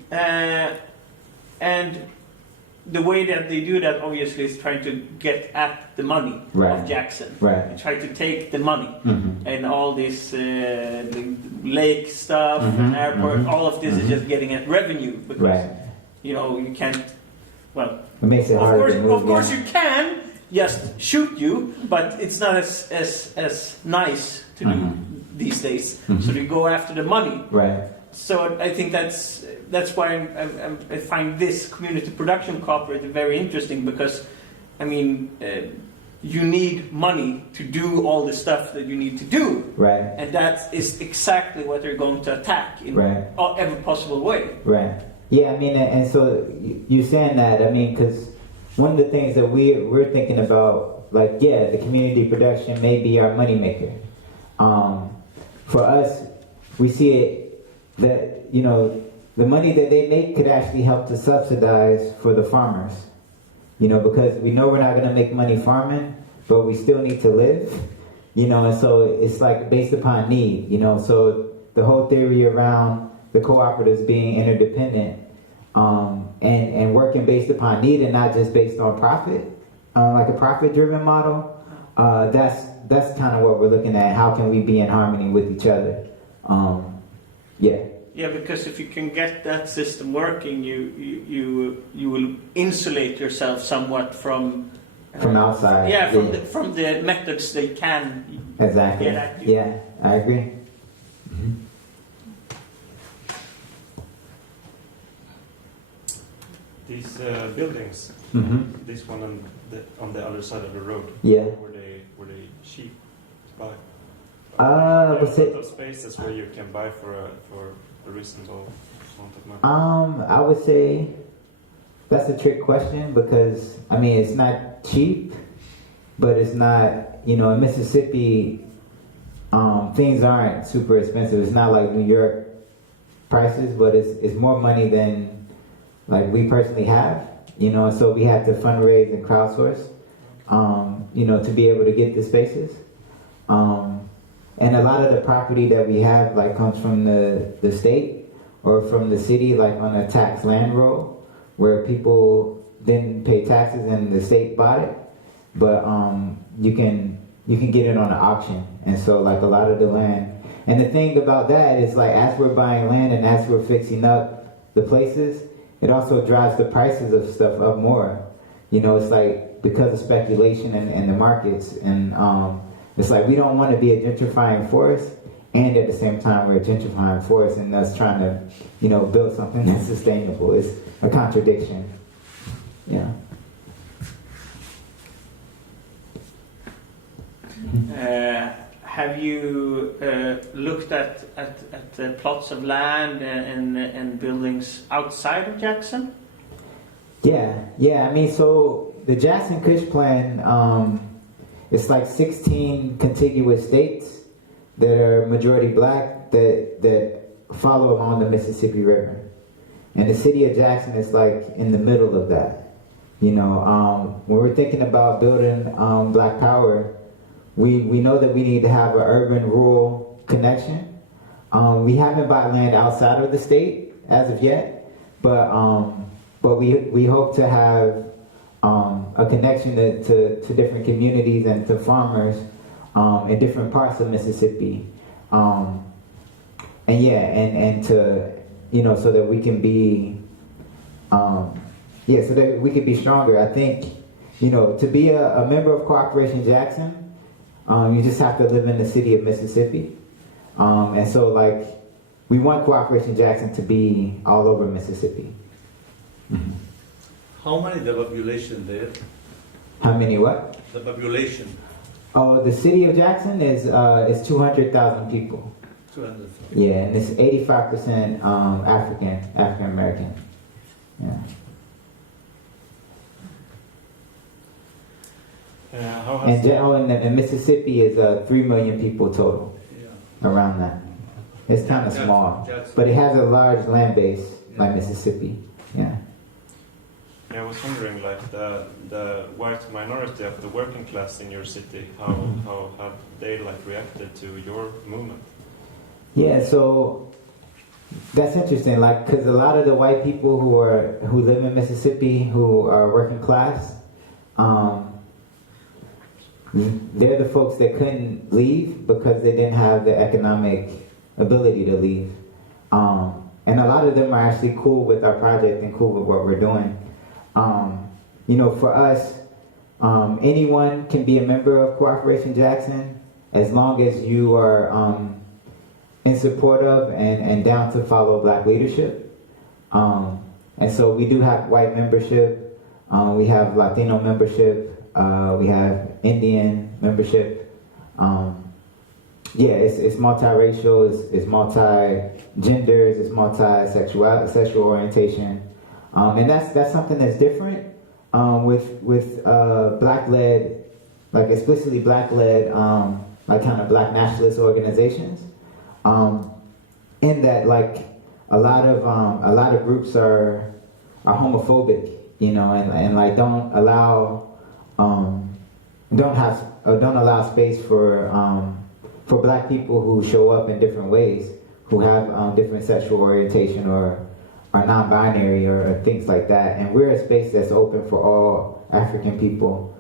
And the way that they do that, obviously, is trying to get at the money of Jackson. They try to take the money and all this the lake stuff, and airport. All of this is just getting at revenue because you know you can't. Well, it makes it hard to move, of course, you can just shoot you, but it's not as nice to do these days. So they go after the money. So I think that's why I find this community production cooperative very interesting, because I mean you need money to do all the stuff that you need to do, and that is exactly what they're going to attack in every possible way. Yeah, I mean, and so you're saying that, I mean, because one of the things that we're thinking about, like, the community production may be our moneymaker. For us, we see it that, you know, the money that they make could actually help to subsidize for the farmers. You know, because we know we're not going to make money farming, but we still need to live. You know, and so it's like based upon need, you know. So the whole theory around the cooperatives being interdependent and working based upon need and not just based on profit, like a profit-driven model, that's kind of what we're looking at. How can we be in harmony with each other? Yeah, because if you can get that system working, you will insulate yourself somewhat from outside. From the methods they can get at you. Yeah, I agree. These buildings, this one on the other side of the road, were they cheap to buy? There are a lot of spaces where you can buy for a reasonable amount of money. I would say that's a trick question, because I mean it's not cheap, but it's not, you know, in Mississippi things aren't super expensive. It's not like New York prices, but it's more money than like we personally have, you know, so we have to fundraise and crowdsource, you know, to be able to get the spaces. And a lot of the property that we have like comes from the state or from the city, like on a tax land roll, where people didn't pay taxes and the state bought it. But you can get it on an auction. And so like a lot of the land. And the thing about that is like as we're buying land and as we're fixing up the places, it also drives the prices of stuff up more. You know, it's like because of speculation and the markets. And it's like we don't want to be a gentrifying force, and at the same time we're a gentrifying force, and us trying to, you know, build something that's sustainable. It's a contradiction. Yeah. have you looked at plots of land and buildings outside of Jackson? Yeah. I mean, so the Jackson Kush Plan, it's like 16 contiguous states that are majority black that follow along the Mississippi River. And the city of Jackson is like in the middle of that. You know, when we're thinking about building black power, we know that we need to have an urban-rural connection. We haven't bought land outside of the state as of yet, but we hope to have a connection to different communities and to farmers in different parts of Mississippi. And to, you know, so that we can be, so that we can be stronger. I think, you know, to be a member of Cooperation Jackson, you just have to live in the city of Mississippi. And so, like, we want Cooperation Jackson to be all over Mississippi. Mm-hmm. How many the population there? How many what? The population. Oh, the city of Jackson is 200,000 people. 200,000. Yeah, and it's 85% African American. Yeah. And Mississippi is 3 million people total. Yeah. Around that. It's kind of small, but it has a large land base like Mississippi. Yeah. Yeah, I was wondering, like the white minority of the working class in your city, how have they like reacted to your movement? Yeah, so that's interesting. Like, because a lot of the white people who live in Mississippi who are working class, they're the folks that couldn't leave because they didn't have the economic ability to leave. And a lot of them are actually cool with our project and cool with what we're doing. You know, for us, anyone can be a member of Cooperation Jackson as long as you are in support of and down to follow black leadership. And so we do have white membership, we have Latino membership, we have Indian membership. It's multiracial, it's multi-genders, it's multi-sexual orientation. And that's something that's different with black-led, like explicitly black-led, like kind of black nationalist organizations. In that, like a lot of groups are homophobic, you know, and like don't allow space for black people who show up in different ways, who have different sexual orientation or are non-binary or things like that. And we're a space that's open for all African people.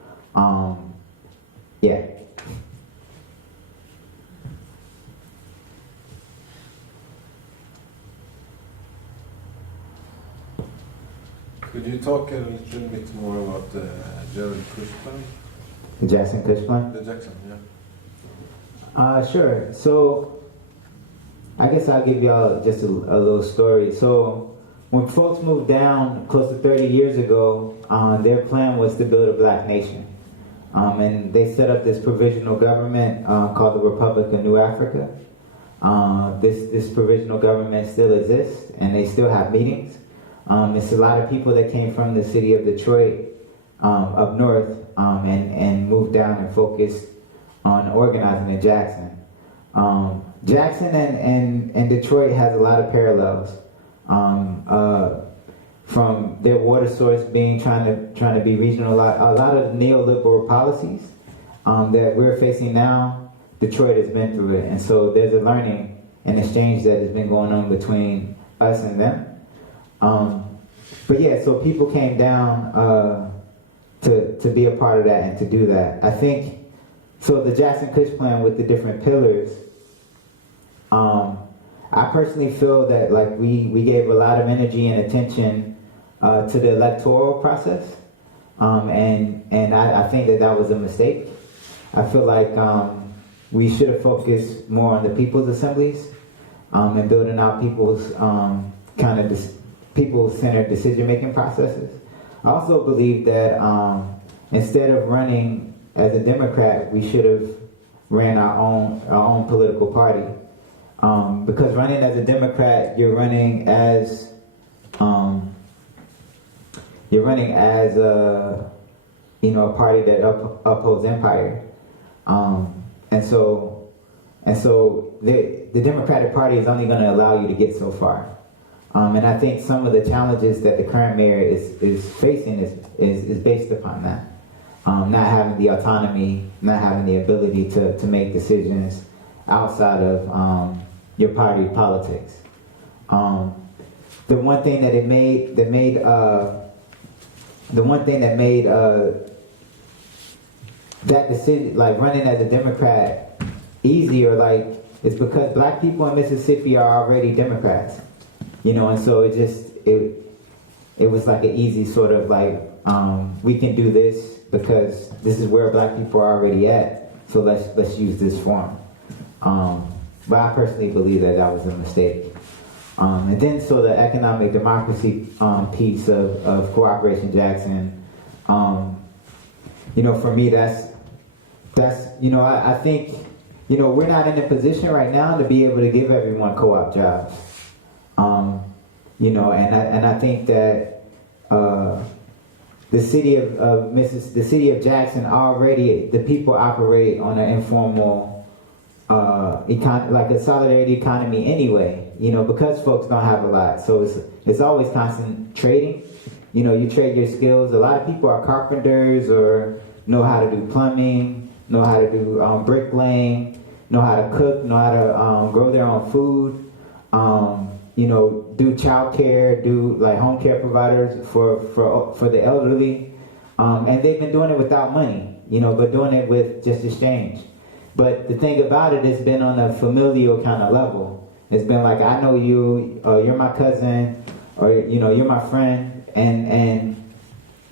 Could you talk a little bit more about the Jared Kush Plan? The Jackson Kush Plan? The Jackson, yeah. Sure. So I guess I'll give y'all just a little story. So when folks moved down close to 30 years ago, their plan was to build a black nation. And they set up this provisional government called the Republic of New Africa. This provisional government still exists, and they still have meetings. It's a lot of people that came from the city of Detroit up north and moved down and focused on organizing in Jackson. Jackson and Detroit has a lot of parallels. From their water source being trying to be regional, a lot of neoliberal policies that we're facing now, Detroit has been through it, and so there's a learning and exchange that has been going on between us and them. But yeah, so people came down to be a part of that and to do that. I think, so the Jackson Kush Plan with the different pillars, I personally feel that like we gave a lot of energy and attention to the electoral process, and I think that was a mistake. I feel like we should have focused more on the people's assemblies and building out people's people-centered decision-making processes. I also believe that instead of running as a Democrat, we should have ran our own political party. Because running as a Democrat, you're running as a a party that upholds empire, and so the Democratic Party is only going to allow you to get so far. And I think some of the challenges that the current mayor is facing is based upon that. Not having the autonomy, not having the ability to make decisions outside of your party politics. The one thing that made that decision, like running as a Democrat, easier, like, it's because black people in Mississippi are already Democrats, and so it was like an easy sort of like, we can do this because this is where black people are already at, so let's use this form. But I personally believe that was a mistake. And then so the economic democracy piece of Cooperation Jackson, for me that's I think we're not in a position right now to be able to give everyone co-op jobs. And I think that the city of Jackson already, the people operate on an informal like a solidarity economy anyway, because folks don't have a lot. So it's always constant trading. You trade your skills. A lot of people are carpenters or know how to do plumbing, know how to do bricklaying, know how to cook, know how to grow their own food, do childcare, do like home care providers for the elderly. And they've been doing it without money, but doing it with just exchange. But the thing about it, it's been on a familial kind of level. It's been like, I know you, or you're my cousin, or you're my friend. And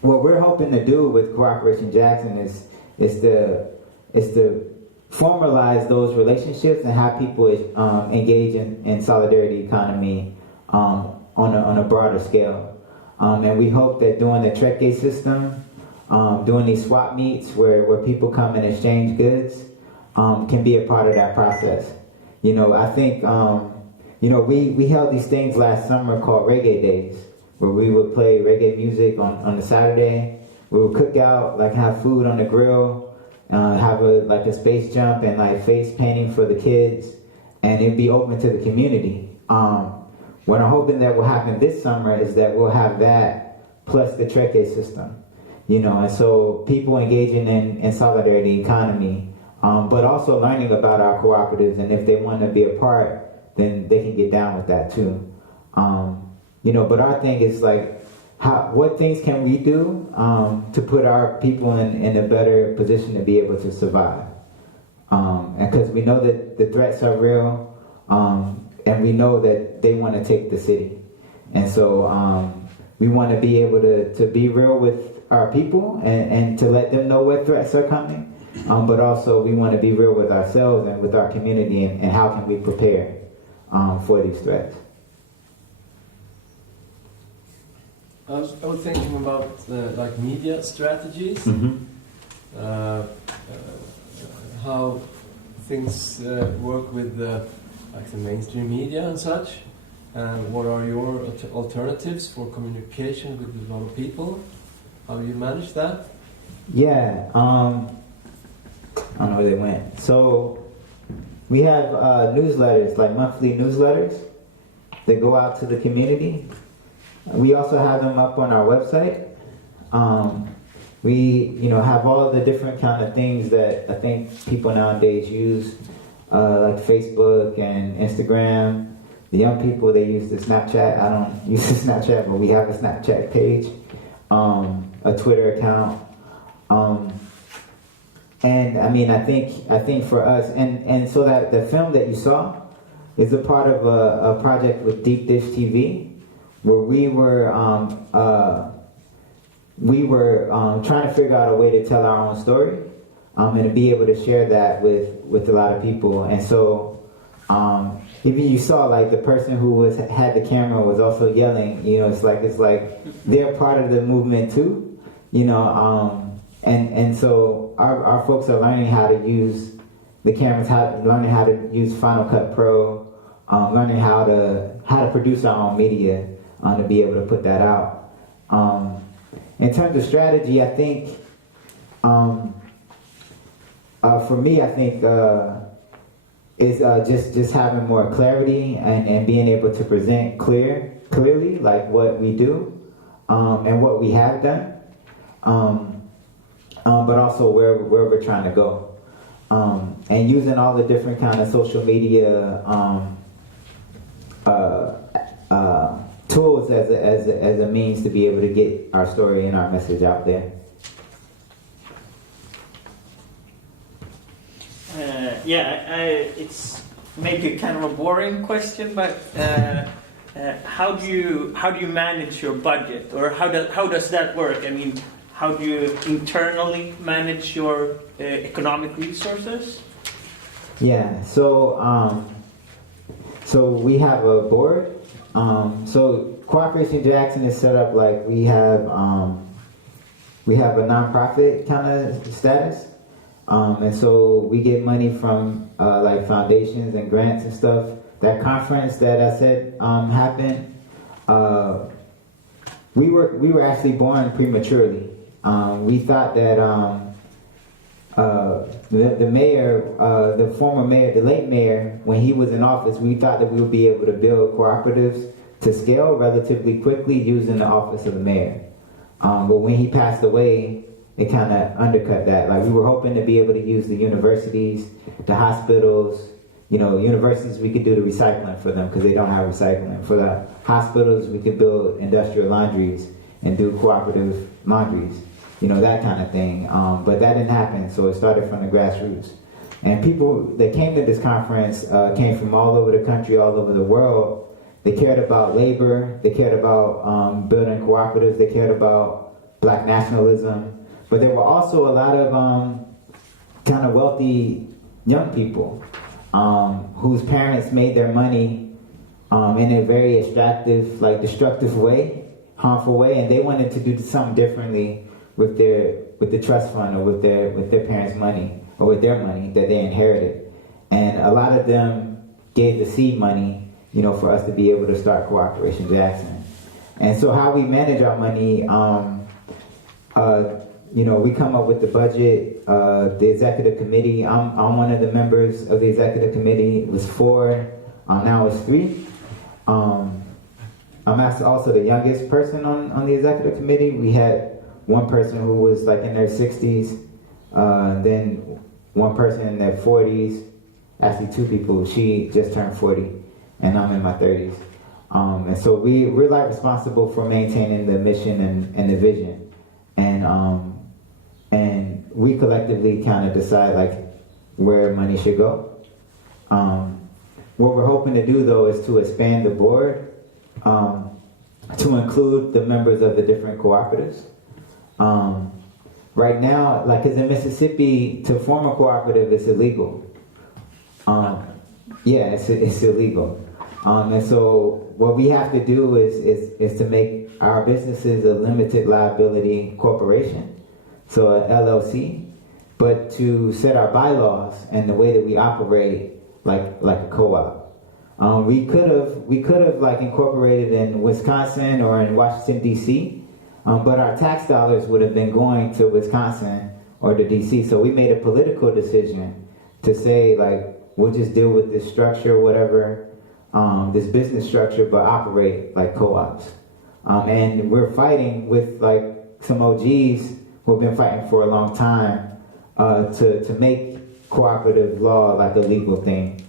what we're hoping to do with Cooperation Jackson is to formalize those relationships and have people engage in solidarity economy on a broader scale. And we hope that doing the Trekkie system, doing these swap meets where people come and exchange goods, can be a part of that process. I think, we held these things last summer called Reggae Days, where we would play reggae music on a Saturday. We would cook out, like have food on the grill, have a space jump and like face painting for the kids, and it'd be open to the community. What I'm hoping that will happen this summer is that we'll have that plus the Trekkie system, and so people engaging in solidarity economy, but also learning about our cooperatives, and if they want to be a part, then they can get down with that too. But our thing is like, what things can we do to put our people in a better position to be able to survive? And because we know that the threats are real, and we know that they want to take the city. And so we want to be able to be real with our people and to let them know what threats are coming. But also we want to be real with ourselves and with our community and how can we prepare for these threats. I was thinking about like media strategies, how things work with like the mainstream media and such, and what are your alternatives for communication with a lot of people? How do you manage that? Yeah, I don't know where they went. So we have newsletters, like monthly newsletters that go out to the community. We also have them up on our website. We, have all the different kind of things that I think people nowadays use, like Facebook and Instagram. The young people, they use the Snapchat. I don't use the Snapchat, but we have a Snapchat page, a Twitter account. And I think for us, and so that the film that you saw is a part of a project with Deep Dish TV, where we were trying to figure out a way to tell our own story, and to be able to share that with a lot of people. And so even you saw like the person who had the camera was also yelling. It's like they're part of the movement too. And so our folks are learning how to use the cameras, learning how to use Final Cut Pro, learning how to produce our own media to be able to put that out. In terms of strategy, I think for me, I think is just having more clarity and being able to present clearly like what we do and what we have done, but also where we're trying to go, and using all the different kind of social media tools as a means to be able to get our story and our message out there. It's maybe kind of a boring question, but how do you manage your budget, or how does that work? I mean, how do you internally manage your economic resources? Yeah, so we have a board. So Cooperation Jackson is set up like we have a nonprofit kind of status. And so we get money from like foundations and grants and stuff. That conference that I said happened, we were actually born prematurely. We thought that the mayor, the former mayor, the late mayor, when he was in office, we thought that we would be able to build cooperatives to scale relatively quickly using the office of the mayor. But when he passed away, it kind of undercut that. Like, we were hoping to be able to use the universities, the hospitals. Universities, we could do the recycling for them because they don't have recycling. For the hospitals, we could build industrial laundries and do cooperative laundries, that kind of thing. But that didn't happen, so it started from the grassroots. And people that came to this conference came from all over the country, all over the world. They cared about labor, they cared about building cooperatives, they cared about Black nationalism. But there were also a lot of kind of wealthy young people whose parents made their money in a very extractive, like destructive way, harmful way, and they wanted to do something differently with the trust fund or with their parents' money or with their money that they inherited. And a lot of them gave the seed money, for us to be able to start Cooperation Jackson. And so how we manage our money, we come up with the budget, the executive committee. I'm one of the members of the executive committee. It was 4, now it's 3. I'm also the youngest person on the executive committee. We had one person who was like in their 60s, then one person in their 40s, actually 2 people. She just turned 40, and I'm in my 30s. And so we're like responsible for maintaining the mission and the vision. And we collectively kind of decide like where money should go. What we're hoping to do though is to expand the board to include the members of the different cooperatives. Right now, like, cause in Mississippi, to form a cooperative is illegal. It's illegal. And so what we have to do is to make our businesses a limited liability corporation, so a LLC, but to set our bylaws and the way that we operate like a co-op. We could have like incorporated in Wisconsin or in Washington D.C., but our tax dollars would have been going to Wisconsin or to D.C. So we made a political decision to say like we'll just deal with this structure, whatever, this business structure, but operate like co-ops. And we're fighting with like some OGs who have been fighting for a long time to make cooperative law like a legal thing.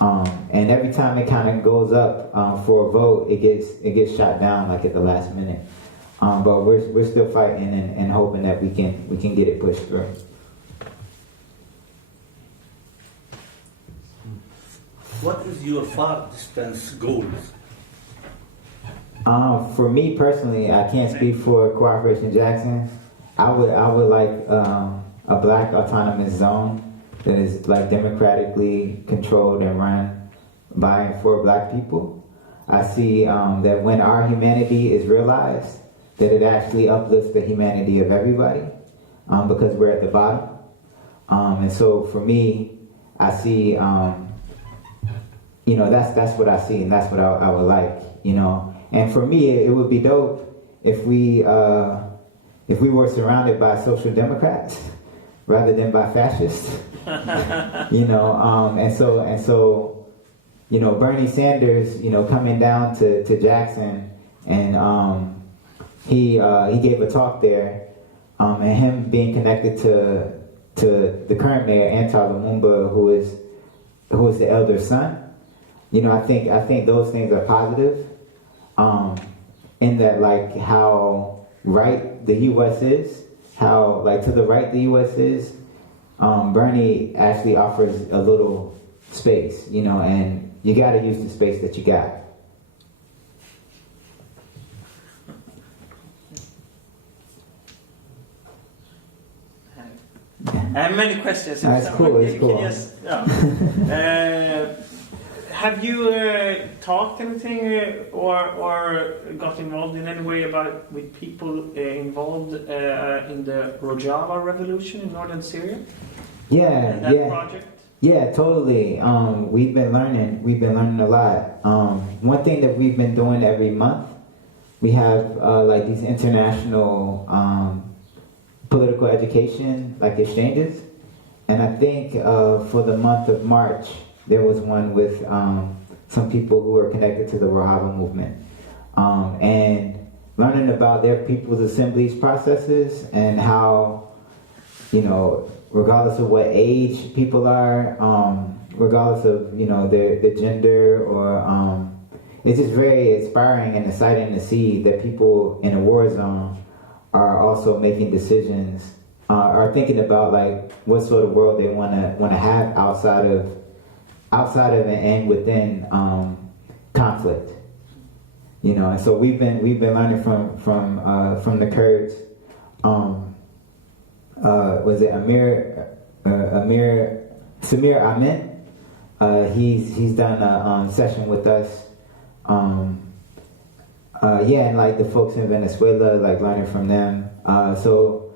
And every time it kind of goes up for a vote, it gets shot down like at the last minute. But we're still fighting and hoping that we can get it pushed through. What is your far distance goals? For me personally, I can't speak for Cooperation Jackson. I would like a Black autonomous zone that is like democratically controlled and run by and for Black people. I see that when our humanity is realized, that it actually uplifts the humanity of everybody because we're at the bottom. And so for me, I see, that's what I see, and that's what I would like, And for me, it would be dope if we were surrounded by social democrats rather than by fascists, and so, Bernie Sanders, coming down to Jackson, and he gave a talk there, and him being connected to the current mayor, Antar Lumumba, who is the elder son. I think those things are positive, in that, like, how right the U.S. is, how, like, to the right the U.S. is, Bernie actually offers a little space, and you got to use the space that you got. I have many questions. That's cool. It's cool. Have you talked anything or got involved in any way with people involved in the Rojava revolution in northern Syria? Yeah, project? Yeah, totally. We've been learning a lot. One thing that we've been doing every month, we have like these international political education like exchanges, and I think for the month of March there was one with some people who are connected to the Rojava movement, and learning about their people's assemblies processes and how, regardless of what age people are, regardless of their gender, or it's just very inspiring and exciting to see that people in a war zone are also making decisions, are thinking about like what sort of world they want to have outside of and within conflict. And so we've been learning from the Kurds. Was it Samir Amin? He's done a session with us. And like the folks in Venezuela, like learning from them. So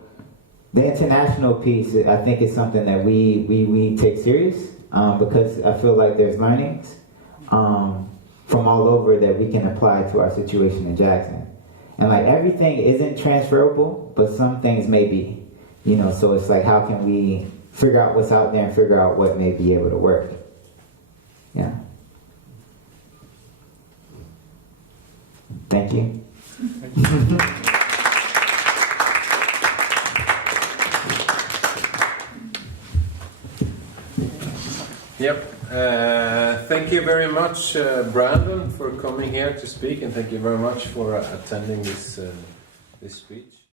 the international piece, I think, is something that we take serious, because I feel like there's learnings from all over that we can apply to our situation in Jackson. And like everything isn't transferable, but some things may be. So it's like, how can we figure out what's out there and figure out what may be able to work? Yeah. Thank you. Yep. Thank you very much, Brandon, for coming here to speak, and thank you very much for attending this speech.